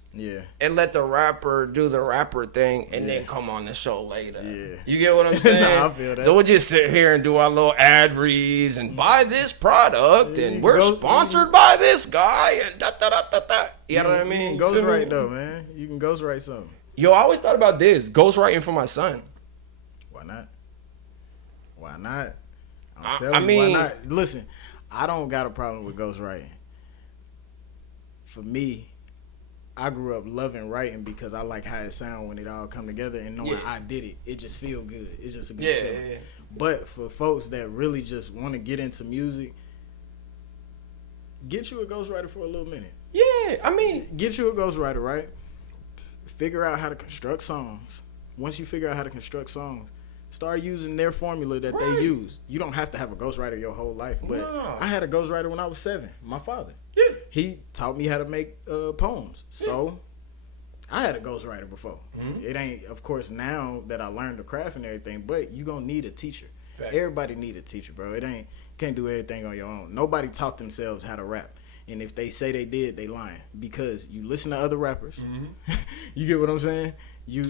and let the rapper do the rapper thing, and then come on the show later. Yeah, you get what I'm saying? Nah, I feel that. So we'll just sit here and do our little ad reads and buy this product, and we're sponsored by this guy, and da da da da da. You know what I mean? Ghostwrite though, man. You can ghostwrite something. Yo, I always thought about this ghostwriting for my son. Why not? I mean, why not? Listen, I don't got a problem with ghostwriting. For me, I grew up loving writing because I like how it sound when it all come together, and knowing I did it, it just feel good. It's just a good feeling. Yeah. But for folks that really just want to get into music, get you a ghostwriter for a little minute. Yeah, I mean, get you a ghostwriter, right? Figure out how to construct songs. Once you figure out how to construct songs, start using their formula that they use. You don't have to have a ghostwriter your whole life, but I had a ghostwriter when I was 7. My father. Yeah. He taught me how to make poems. So I had a ghostwriter before. It ain't, of course, now that I learned the craft and everything, but you gonna need a teacher. Fact. Everybody need a teacher, bro. It ain't, can't do everything on your own. Nobody taught themselves how to rap. And if they say they did, they lying. Because you listen to other rappers. You get what I'm saying? You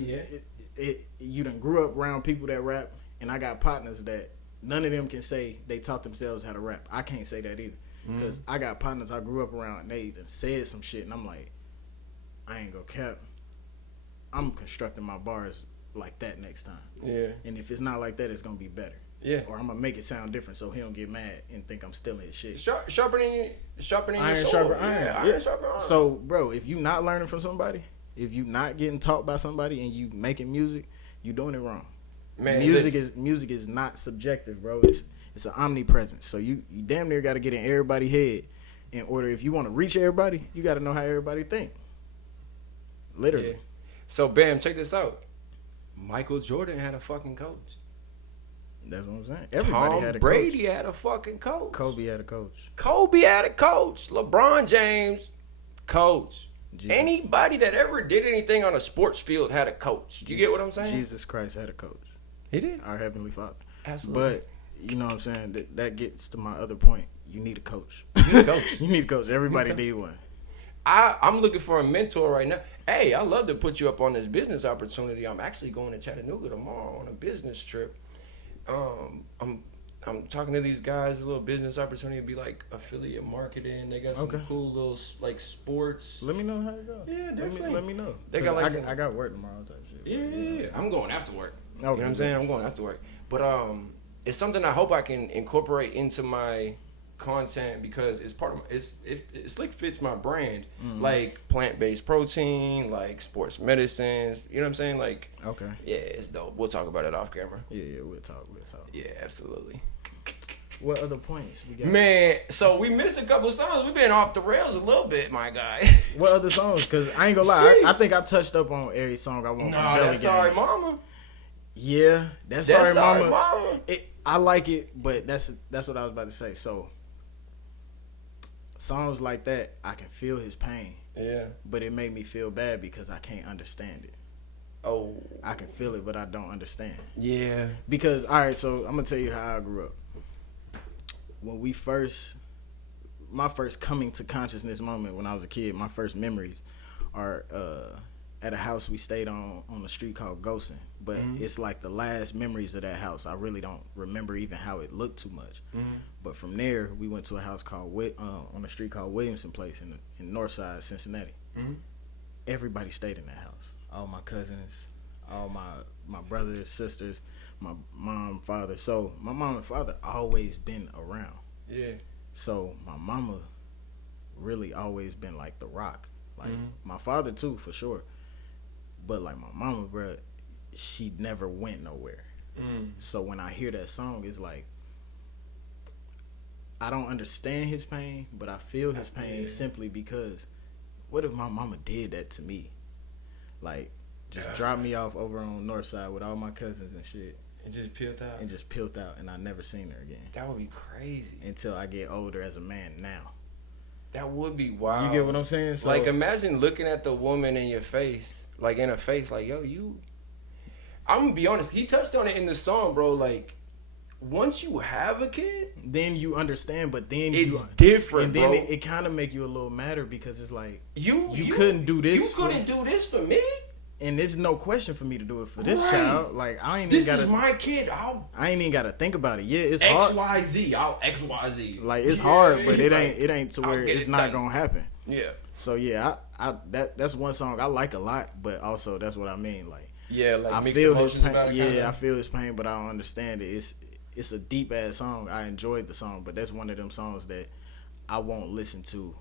done grew up around people that rap, and I got partners that none of them can say they taught themselves how to rap. I can't say that either. Because I got partners I grew up around, and they done said some shit, and I'm like, I ain't gonna cap. I'm constructing my bars like that next time. Yeah. And if it's not like that, it's gonna be better. Yeah. Or I'm gonna make it sound different so he don't get mad and think I'm stealing his shit. Sharpening your sword. Sharper iron. Iron sharper iron. So, bro, if you not learning from somebody, if you not getting taught by somebody and you making music, you doing it wrong. Man, music is not subjective, bro. It's an omnipresence. So you damn near got to get in everybody's head in order. If you want to reach everybody, you got to know how everybody think. Literally. So, bam, check this out. Michael Jordan had a fucking coach. That's what I'm saying. Everybody had a Brady coach. had a fucking coach. Kobe had a coach. LeBron James, coach. Jesus. Anybody that ever did anything on a sports field had a coach. Do you get what I'm saying? Jesus Christ had a coach. He did. Our Heavenly Father. Absolutely. But, you know what I'm saying? That gets to my other point. You need a coach. You need a coach. You need a coach. Everybody need one. I'm looking for a mentor right now. Hey, I love to put you up on this business opportunity. I'm actually going to Chattanooga tomorrow on a business trip. I'm talking to these guys, a little business opportunity to be like affiliate marketing. They got some cool little like sports. Let me know how it goes. Yeah, definitely. Let me know. They got like I got work tomorrow type shit. Yeah. I'm going after work. Okay. You know what I'm saying? I'm going after work. But it's something I hope I can incorporate into my content because it's part of it slick fits my brand. Like plant-based protein, like sports medicines, you know what I'm saying? Like yeah, it's dope. We'll talk about it off camera. Yeah, we'll talk. Yeah, absolutely. What other points we got? Man, so we missed a couple songs. We've been off the rails a little bit, my guy. What other songs? Because I ain't gonna lie, I think I touched up on every song I want from Belly that's Gang. Sorry Mama. Yeah, that's Sorry Mama. I like it, but that's what I was about to say. So songs like that, I can feel his pain. Yeah. But it made me feel bad because I can't understand it. Oh. I can feel it, but I don't understand. Yeah. Because, all right, so I'm going to tell you how I grew up. When my first coming to consciousness moment when I was a kid, my first memories are at a house we stayed on a street called Gosen. But it's like the last memories of that house. I really don't remember even how it looked too much. But from there, we went to a house called on a street called Williamson Place in Northside, Cincinnati. Everybody stayed in that house. All my cousins, all my brothers, sisters, my mom, father. So my mom and father always been around. Yeah. So my mama really always been like the rock. Like my father too, for sure. But like my mama, bruh, she never went nowhere. So when I hear that song, it's like I don't understand his pain, but I feel his pain simply because what if my mama did that to me? Like just drop me off over on Northside with all my cousins and shit. And just peeled out. And I never seen her again. That would be crazy. Until I get older as a man now. That would be wild. You get what I'm saying? So, like, imagine looking at the woman in your face, like, in her face, like, yo, I'm going to be honest, he touched on it in the song, bro, like, once you have a kid, then you understand, but then it's different, and then bro. it kind of make you a little madder because it's like, you couldn't do this. You couldn't do this for me? And there's no question for me to do it for this child. Like, I ain't even gotta... This is my kid. I ain't even got to think about it. Yeah, it's hard. XYZ. I'll XYZ. Like, it's hard, but it ain't to where it's not going to happen. Yeah. So, yeah, that's one song I like a lot, but also that's what I mean. Like, yeah, like I mixed feel emotions his pain. about it. Yeah, I feel his pain, but I don't understand it. It's a deep-ass song. I enjoyed the song, but that's one of them songs that I won't listen to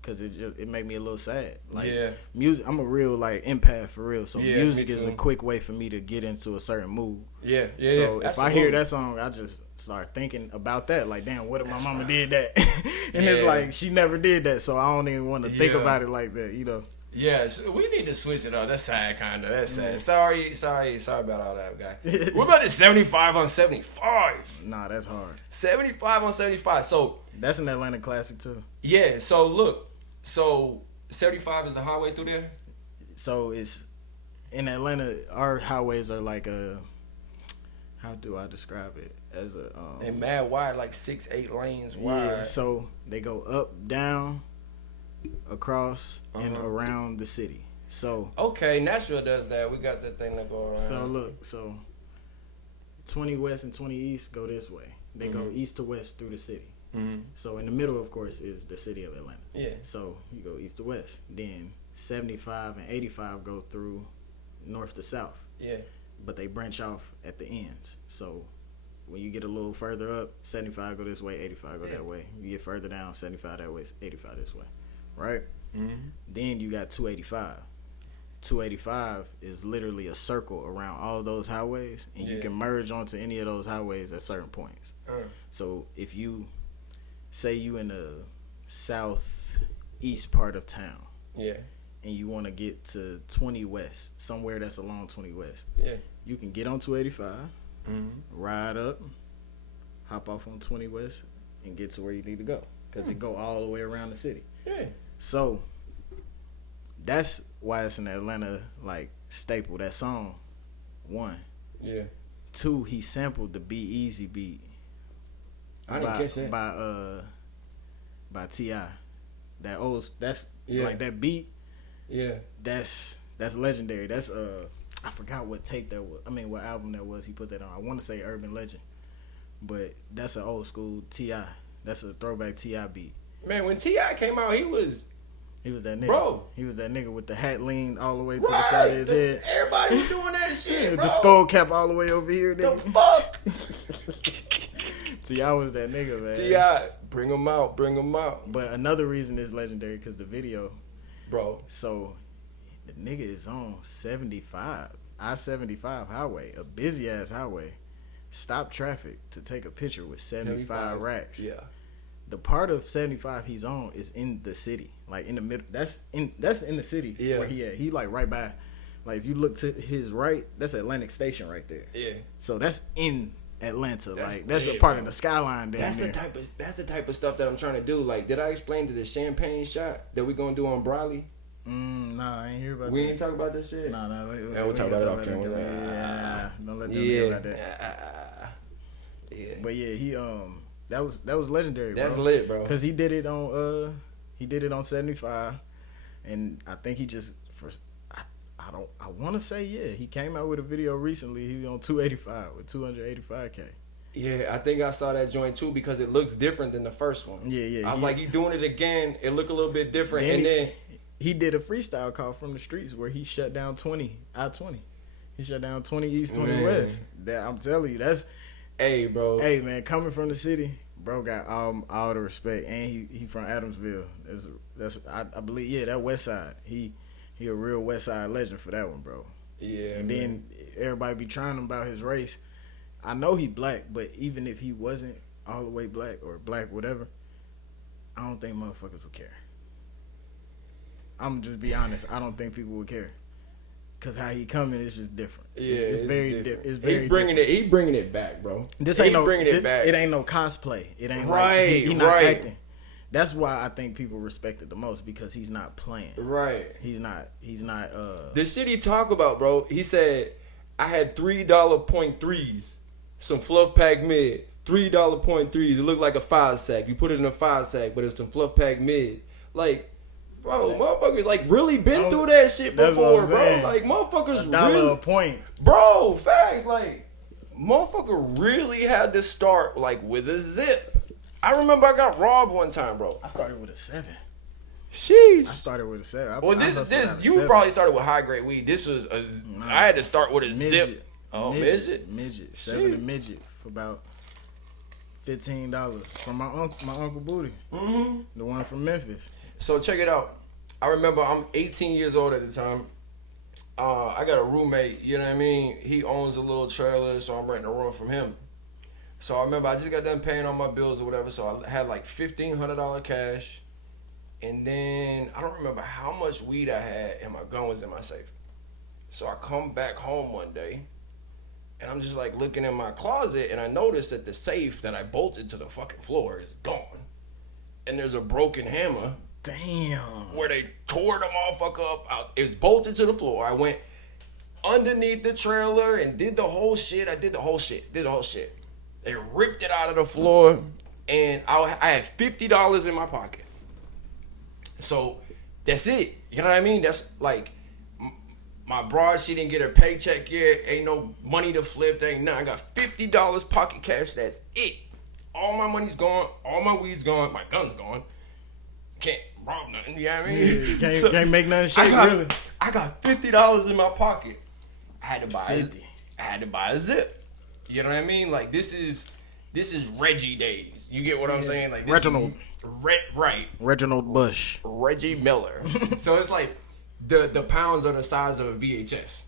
because it made me a little sad. Like, music, I'm a real like empath for real. So music is a quick way for me to get into a certain mood. Yeah. So if I hear that song, I just start thinking about that. Like, damn, what if my mama did that? And it's like she never did that, so I don't even want to think about it like that. You know. Yeah, so we need to switch it up. That's sad, kind of. That's sad. Sorry about all that, guy. What about the 75 on 75? Nah, that's hard. 75 on 75. So that's an Atlanta classic too. Yeah. So look. So 75 is the highway through there. So it's in Atlanta. Our highways are like how do I describe it? As a and mad wide, like 6-8 lanes wide. Yeah. So they go up, down, across, and around the city. So okay, Nashville does that. We got that thing that go around. So look, 20 West and 20 East go this way. They go east to west through the city. So in the middle, of course, is the city of Atlanta. Yeah. So you go east to west. Then 75 and 85 go through north to south. Yeah. But they branch off at the ends. So when you get a little further up, 75 go this way, 85 go that way. You get further down, 75 that way, 85 this way. Right? Then you got 285. 285 is literally a circle around all those highways, and you can merge onto any of those highways at certain points. So if you say you in the southeast part of town, and you want to get to 20 West, somewhere that's along 20 West. Yeah. You can get on 285, ride up, hop off on 20 West, and get to where you need to go. Because it go all the way around the city. Yeah. So, that's why it's an Atlanta, like, staple. That song, 1. Yeah. 2, he sampled the Be Easy beat. I didn't catch that. By T.I. That's yeah. like that beat. Yeah. That's legendary. That's I forgot what tape that was. I mean, what album that was. He put that on. I want to say Urban Legend, but that's an old school T.I. That's a throwback T.I. beat. Man, when T.I. came out, he was that nigga. Bro. He was that nigga with the hat leaned all the way to the side of his head. Everybody was doing that shit, bro. The skull cap all the way over here. The fuck? T.I. was that nigga, man. T.I. Bring him out. But another reason it's legendary because the video. Bro. So, the nigga is on 75, I-75 highway, a busy-ass highway. Stop traffic to take a picture with 75 racks. Yeah. The part of 75 he's on is in the city. Like, in the middle. That's in the city where he at. He, like, right by. Like, if you look to his right, that's Atlantic Station right there. Yeah. So, that's in Atlanta. That's lit, a part bro. of the skyline down That's there. the type of stuff that I'm trying to do. Like, did I explain to the champagne shot that we gonna do on Brolic? Nah, I ain't hear about that. We ain't talk about that shit. Nah, we'll talk about it off camera. Yeah, don't let them hear about that. Yeah. But yeah, he that was legendary. That's bro. lit, bro. Cause he did it on 75, and I think he just I want to say he came out with a video recently. He was on 285 with 285K. Yeah, I think I saw that joint too because it looks different than the first one. Yeah. I was like, he doing it again. It looked a little bit different, and then he did a freestyle call from the streets where he shut down I-20. He shut down 20 East, 20 West. That I'm telling you, that's. Hey, bro. Hey, man, coming from the city, bro got all the respect, and he from Adamsville. I believe that West Side. He a real West Side legend for that one, bro. Yeah. And then everybody be trying him about his race. I know he black, but even if he wasn't all the way black or black whatever, I don't think motherfuckers would care. I'm just be honest. I don't think people would care. Cause how he coming is just different. Yeah, it's very different. It's very different. He bringing it back, bro. This ain't bringing it back. It ain't no cosplay. It ain't right. He not acting. That's why I think people respect it the most because he's not playing. Right. He's not. The shit he talk about, bro. He said, I had $3.3s, some fluff pack mid, $3.3s. It looked like a 5-sack. You put it in a 5-sack, but it's some fluff pack mid. Like, bro, motherfuckers like really been through that shit before, bro. Like motherfuckers really a point, bro. Facts, like motherfucker really had to start like with a zip. I remember I got robbed one time, bro. I started with a 7. Sheesh. I started with a 7. Well, this you probably started with high grade weed. This was I had to start with a midget. zip. Oh, midget. 7 and midget for about $15 from my uncle Booty, the one from Memphis. So check it out. I remember I'm 18 years old at the time. I got a roommate, you know what I mean? He owns a little trailer, so I'm renting a room from him. So I remember I just got done paying all my bills or whatever, so I had like $1,500 cash. And then I don't remember how much weed I had, and my gun was in my safe. So I come back home one day, and I'm just like looking in my closet, and I noticed that the safe that I bolted to the fucking floor is gone. And there's a broken hammer. Damn. Where they tore the motherfucker up out. It was bolted to the floor. I went underneath the trailer and did the whole shit. Did the whole shit. They ripped it out of the floor, and I had $50 in my pocket. So that's it. You know what I mean? That's like my broad. She didn't get her paycheck yet. Ain't no money to flip. There ain't nothing. I got $50 pocket cash. That's it. All my money's gone. All my weed's gone. My gun's gone. Can't rob nothing. You know what I mean? Yeah, can't make nothing shake. Really. I got $50 in my pocket. I had to buy a zip. You know what I mean? Like this is Reggie days. You get what I'm saying? Like this Reginald. Right. Reginald Bush. Reggie Miller. So it's like the pounds are the size of a VHS.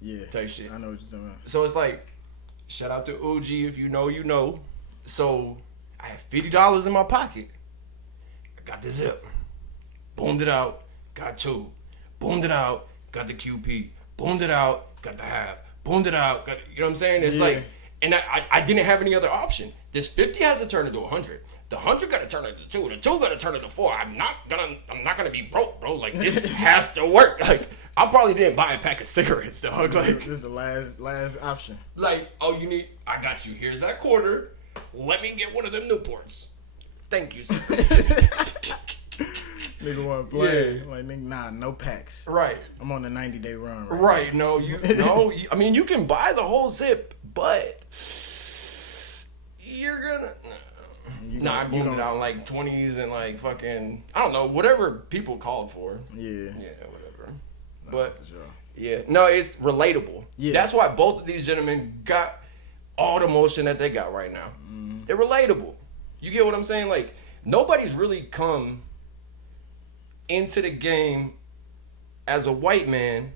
Yeah. Type shit. I know what you're talking about. So it's like, shout out to OG if you know, you know. So I had $50 in my pocket. I got the zip. Boomed it out. Got 2. boomed it out, got the QP, boomed it out, got the half, boomed it out, got, you know what I'm saying? It's like, and I didn't have any other option. This 50 has to turn into 100. The 100 got to turn into 2. The 2 got to turn into 4. I'm not gonna be broke, bro. Like, this has to work. Like, I probably didn't buy a pack of cigarettes, dog. Like, this is the last option. Like, oh, I got you. Here's that quarter. Let me get one of them Newports. Thank you, sir. Nigga want to play. Yeah. Like, nigga, nah, no packs. Right. I'm on a 90-day run right now. I mean, you can buy the whole zip, but you're gonna... I'm moving out in like 20s and like fucking, I don't know, whatever people called for. Yeah. Yeah, whatever. But, sure. Yeah. No, it's relatable. Yeah. That's why both of these gentlemen got all the motion that they got right now. Mm. They're relatable. You get what I'm saying? Like, nobody's really come into the game as a white man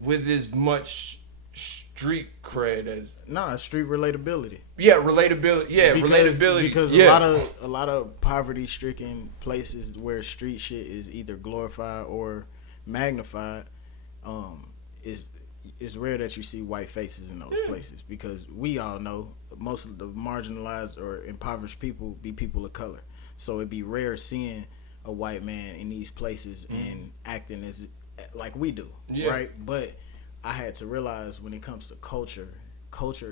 with as much street cred as street relatability. Yeah, relatability. Yeah, relatability. Because a lot of poverty stricken places where street shit is either glorified or magnified, it's rare that you see white faces in those places, because we all know most of the marginalized or impoverished people be people of color. So it'd be rare seeing a white man in these places and acting as like we do, right? But I had to realize when it comes to culture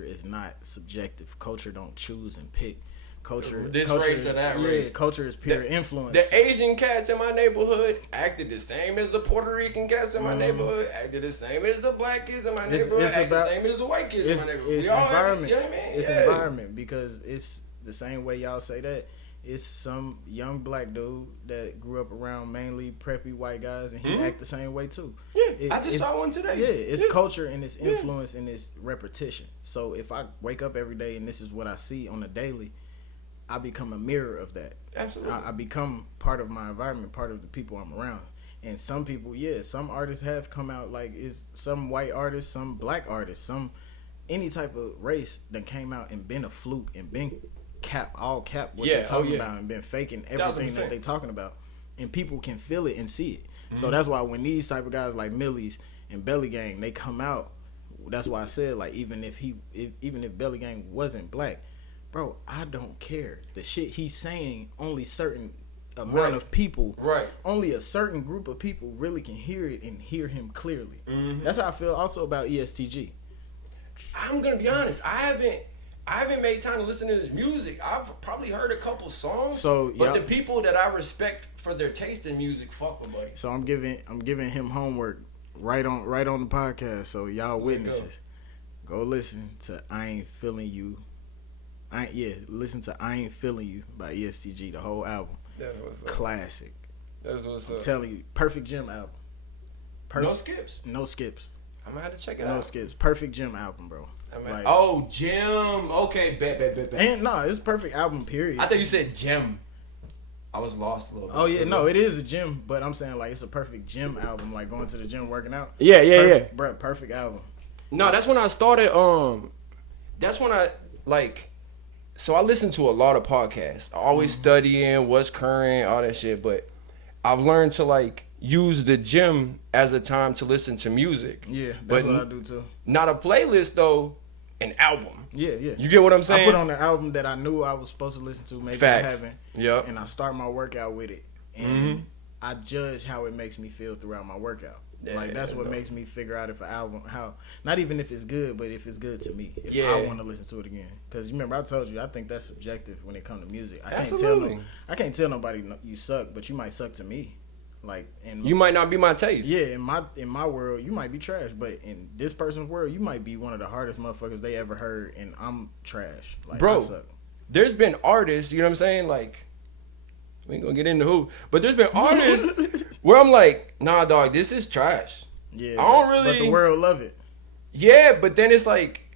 is not subjective. Culture don't choose and pick. Culture race or that race. Yeah, culture is pure influence. The Asian cats in my neighborhood acted the same as the Puerto Rican cats in my neighborhood, acted the same as the black kids in my neighborhood, acted the same as the white kids in my neighborhood. It's environment. You know what I mean? It's environment, because it's the same way y'all say that. It's some young black dude that grew up around mainly preppy white guys, and he act the same way too. Yeah, I just saw one today. Yeah, it's culture and it's influence and it's repetition. So if I wake up every day and this is what I see on a daily, I become a mirror of that. Absolutely. I become part of my environment, part of the people I'm around. And some people, some artists have come out, like, it's some white artists, some black artists, some any type of race that came out and been a fluke and been all cap what they're talking about and been faking everything that they talking about, and people can feel it and see it. So that's why when these type of guys like Millie's and Belly Gang, they come out, that's why I said, like, even if Belly Gang wasn't black, bro, I don't care. The shit he's saying, only certain amount of people, only a certain group of people really can hear it and hear him clearly. That's how I feel also about ESTG. I'm gonna be honest, I haven't made time to listen to his music. I've probably heard a couple songs. But the people that I respect for their taste in music, fuck with buddy. So I'm giving him homework right on the podcast. So y'all witnesses, go listen to I Ain't Feeling You. Listen to I Ain't Feeling You by ESTG, the whole album. That's what's up. Classic. That's what's up. I'm telling you, perfect gym album. No skips. No skips. I'm gonna have to check it out. No skips. Perfect gym album, bro. Gym. Okay, bet. And it's a perfect album, period. I thought you said gym. I was lost a little bit. Oh, yeah, no, it is a gym, but I'm saying, like, it's a perfect gym album, like going to the gym, working out. Yeah. Bro, perfect album. No, that's when I started, that's when I, like, so I listen to a lot of podcasts. I always studying what's current, all that shit, but I've learned to, like, use the gym as a time to listen to music. Yeah, that's what I do too. Not a playlist though, an album. Yeah. You get what I'm saying? I put on the album that I knew I was supposed to listen to, maybe I haven't. Yep. And I start my workout with it. And I judge how it makes me feel throughout my workout. That's what makes me figure out if an album, not even if it's good, but if it's good to me. If I want to listen to it again. Because remember, I told you, I think that's subjective when it comes to music. I can't tell nobody you suck, but you might suck to me. Like, you might not be my taste. Yeah, in my world, you might be trash, but in this person's world, you might be one of the hardest motherfuckers they ever heard, and I'm trash. Like, bro, I suck. There's been artists, you know what I'm saying? Like, we ain't gonna get into who, but there's been artists where I'm like, nah, dog, this is trash. Yeah, I don't really. But the world love it. Yeah, but then it's like,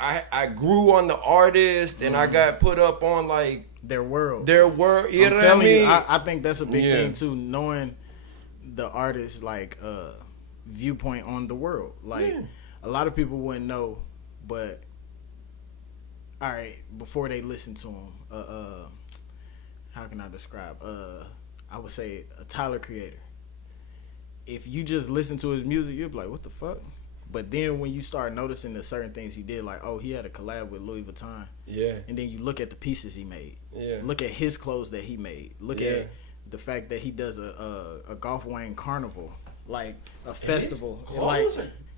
I grew on the artist, and I got put up on like their world. You know what I mean? I think that's a big thing too, knowing the artist's like viewpoint on the world. Like a lot of people wouldn't know, but all right, before they listen to him, how can I describe? I would say a Tyler Creator. if you just listen to his music, you'll be like, what the fuck? But then when you start noticing the certain things he did, like, oh, he had a collab with Louis Vuitton. Yeah. And then you look at the pieces he made. Yeah. Look at his clothes that he made. Look at the fact that he does a Golf Wang carnival, like a festival.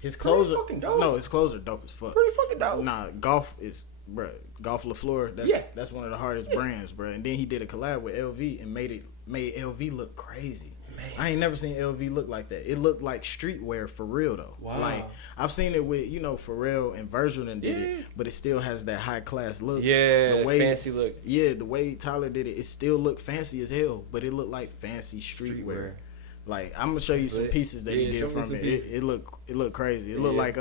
His clothes are dope. No, his clothes are dope as fuck. Pretty fucking dope. Nah, Golf is, bruh, Golf LaFleur. That's one of the hardest brands, bruh. And then he did a collab with LV and made LV look crazy. Man. I ain't never seen LV look like that. It looked like streetwear for real though. Wow. Like I've seen it with Pharrell and Virgil and did it, but it still has that high class look. Yeah, the way, fancy look. Yeah, the way Tyler did it, it still looked fancy as hell, but it looked like fancy streetwear. Like I'm gonna show you some pieces that he did from it. It looked crazy. It looked like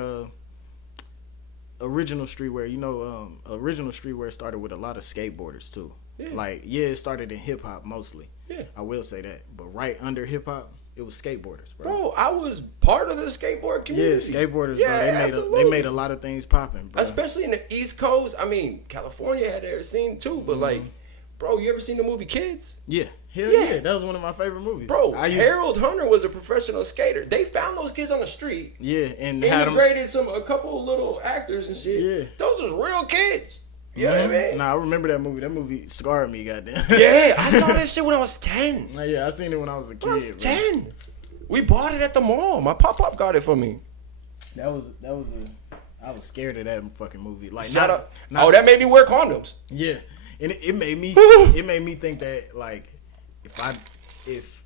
original streetwear. Original streetwear started with a lot of skateboarders too. Yeah. Like, it started in hip hop mostly. Yeah, I will say that. But right under hip hop, it was skateboarders, bro. I was part of the skateboard community. Yeah, skateboarders, bro. They made a lot of things popping, bro. Especially in the East Coast. I mean, California had their scene too, but like, bro, you ever seen the movie Kids? Yeah. Hell yeah. That was one of my favorite movies. Bro, Harold Hunter was a professional skater. They found those kids on the street. Yeah, and integrated a couple little actors and shit. Yeah. Those was real kids. You know what I mean? Nah, I remember that movie. That movie scarred me, goddamn. Yeah, I saw that shit when I was 10. Yeah, I seen it when I was a kid. I was 10. Bro. We bought it at the mall. My pop got it for me. I was scared of that fucking movie. Like, Shut up. That made me wear condoms. Yeah. And it made me think that, like, if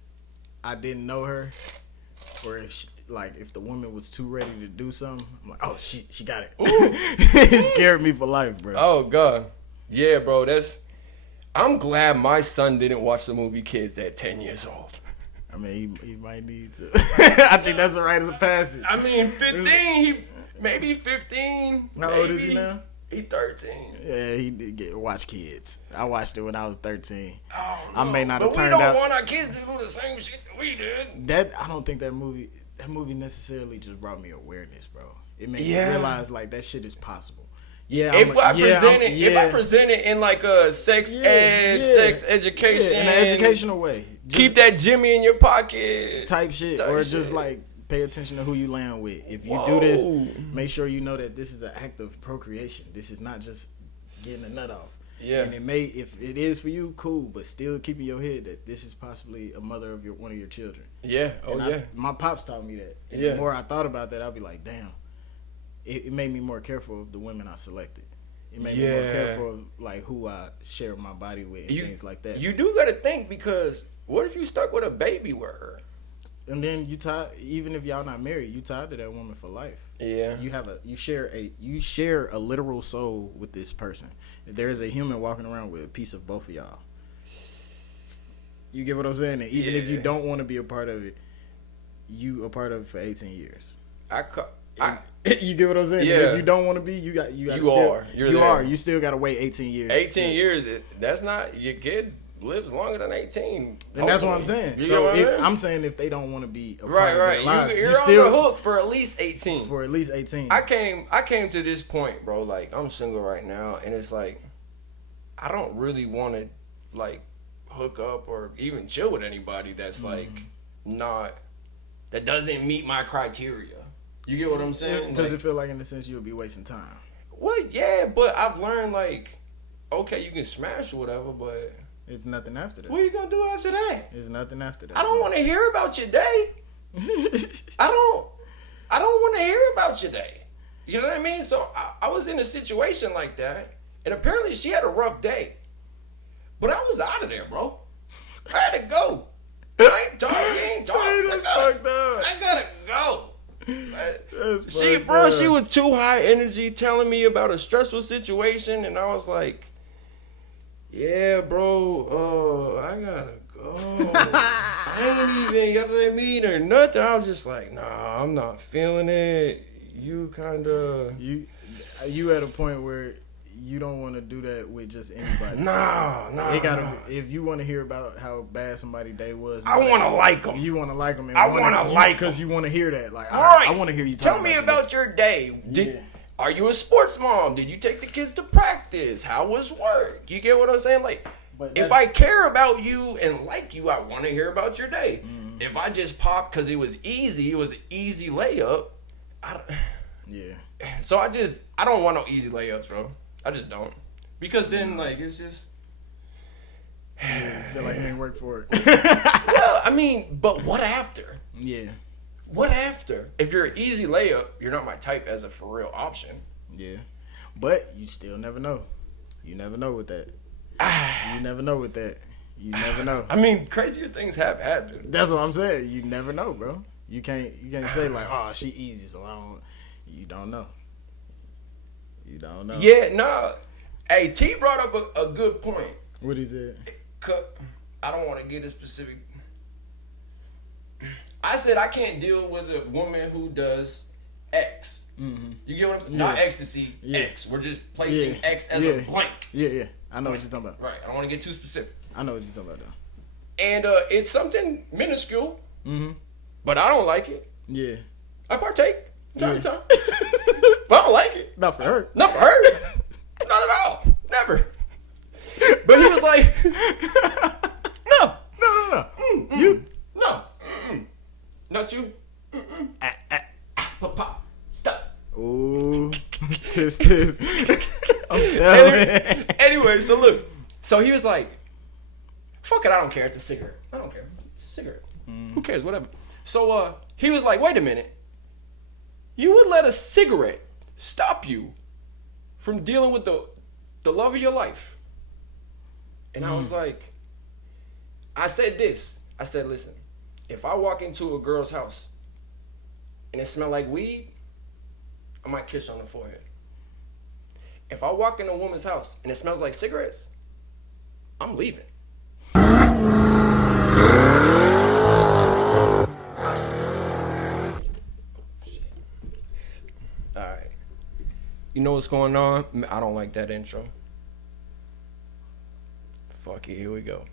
I didn't know her, or if the woman was too ready to do something, I'm like, oh, she got it. It scared me for life, bro. Oh God, yeah, bro. I'm glad my son didn't watch the movie Kids at 10 years old. I mean, he might need to. I think that's a rite of passage. I mean, 15. Maybe 15. How old is he now? He 13. Yeah, he did watch Kids. I watched it when I was 13. Oh, no. I may not have turned out. But we don't want our kids to do the same shit that we did. I don't think that movie necessarily just brought me awareness, bro. It made me realize like that shit is possible. Yeah, if I present it in like a sex education, in an educational way, just keep that Jimmy in your pocket type shit, or just like pay attention to who you land with. If you do this, make sure you know that this is an act of procreation. This is not just getting a nut off. Yeah, and if it is for you, cool, but still keep in your head that this is possibly a mother of one of your children. Yeah, my pops taught me that. And the more I thought about that, I'd be like, damn. It made me more careful of the women I selected. It made me more careful of like who I share my body with and things like that. You do gotta think, because what if you stuck with a baby with her? And then you tied, even if y'all not married, you tied to that woman for life. Yeah. You share a literal soul with this person. There is a human walking around with a piece of both of y'all. You get what I'm saying? And even if you don't want to be a part of it, you a part of it for 18 years. You get what I'm saying? Yeah. And if you don't want to be, you still got to wait 18 years. 18 years. That's not, your kid lives longer than 18. And that's what I'm saying. I'm saying if they don't want to be a part of their lives, you're still on the hook for at least 18. For at least 18. I came to this point, bro. Like, I'm single right now, and it's like, I don't really want to like hook up or even chill with anybody that's like that doesn't meet my criteria. You get what I'm saying? Because it feel like in a sense you'll be wasting time. Well, yeah, but I've learned like, okay, you can smash or whatever, but it's nothing after that. What are you gonna do after that? There's nothing after that. I don't want to hear about your day. I don't want to hear about your day. You know what I mean? So I was in a situation like that, and apparently she had a rough day. But I was out of there, bro. I had to go. I ain't talking. I gotta go. She was too high energy, telling me about a stressful situation, and I was like, yeah, bro, I gotta go. I ain't even, you know what I mean, or nothing. I was just like, nah, I'm not feeling it. You at a point where you don't want to do that with just anybody. Nah. If you want to hear about how bad somebody's day was, I want to like them. You want to like them. I want to like them because you want to hear that. Like, right. I want to hear you. Tell me about your day. Are you a sports mom? Did you take the kids to practice? How was work? You get what I'm saying? Like, if I care about you and like you, I want to hear about your day. Mm-hmm. if I just popped because it was an easy layup. Yeah. So I don't want no easy layups, bro. I just don't. Because then, like, it's just... Yeah, I feel like you ain't work for it. Well, I mean, but what after? Yeah. What after? If you're an easy layup, you're not my type as a for real option. Yeah. But you still never know. You never know with that. You never know with that. You never know. I mean, crazier things have happened. That's what I'm saying. You never know, bro. You can't say like, oh, she easy, so I don't. You don't know. You don't know. Yeah, no. Hey, T brought up a good point. What is it? I don't want to get a specific. I said I can't deal with a woman who does X. Mm-hmm. You get what I'm saying? Yeah. Not ecstasy, X. We're just placing X as a blank. Yeah. I know what you're talking about. Right. I don't want to get too specific. I know what you're talking about, though. And it's something minuscule, but I don't like it. Yeah. I partake time to time. But I don't like it. Not for her. Not for her. Not at all. Never. But he was like, no. You? No. Not you. Pop. Stop. Ooh. Tisk. I'm telling you. Anyway, so look. So he was like, fuck it, I don't care. It's a cigarette. I don't care. It's a cigarette. Who cares? Whatever. So he was like, wait a minute. You would let a cigarette stop you from dealing with the love of your life? And I was like, I said this. I said, listen, if I walk into a girl's house and it smells like weed, I might kiss her on the forehead. If I walk in a woman's house and it smells like cigarettes, I'm leaving. Alright. You know what's going on? I don't like that intro. Fuck it, here we go.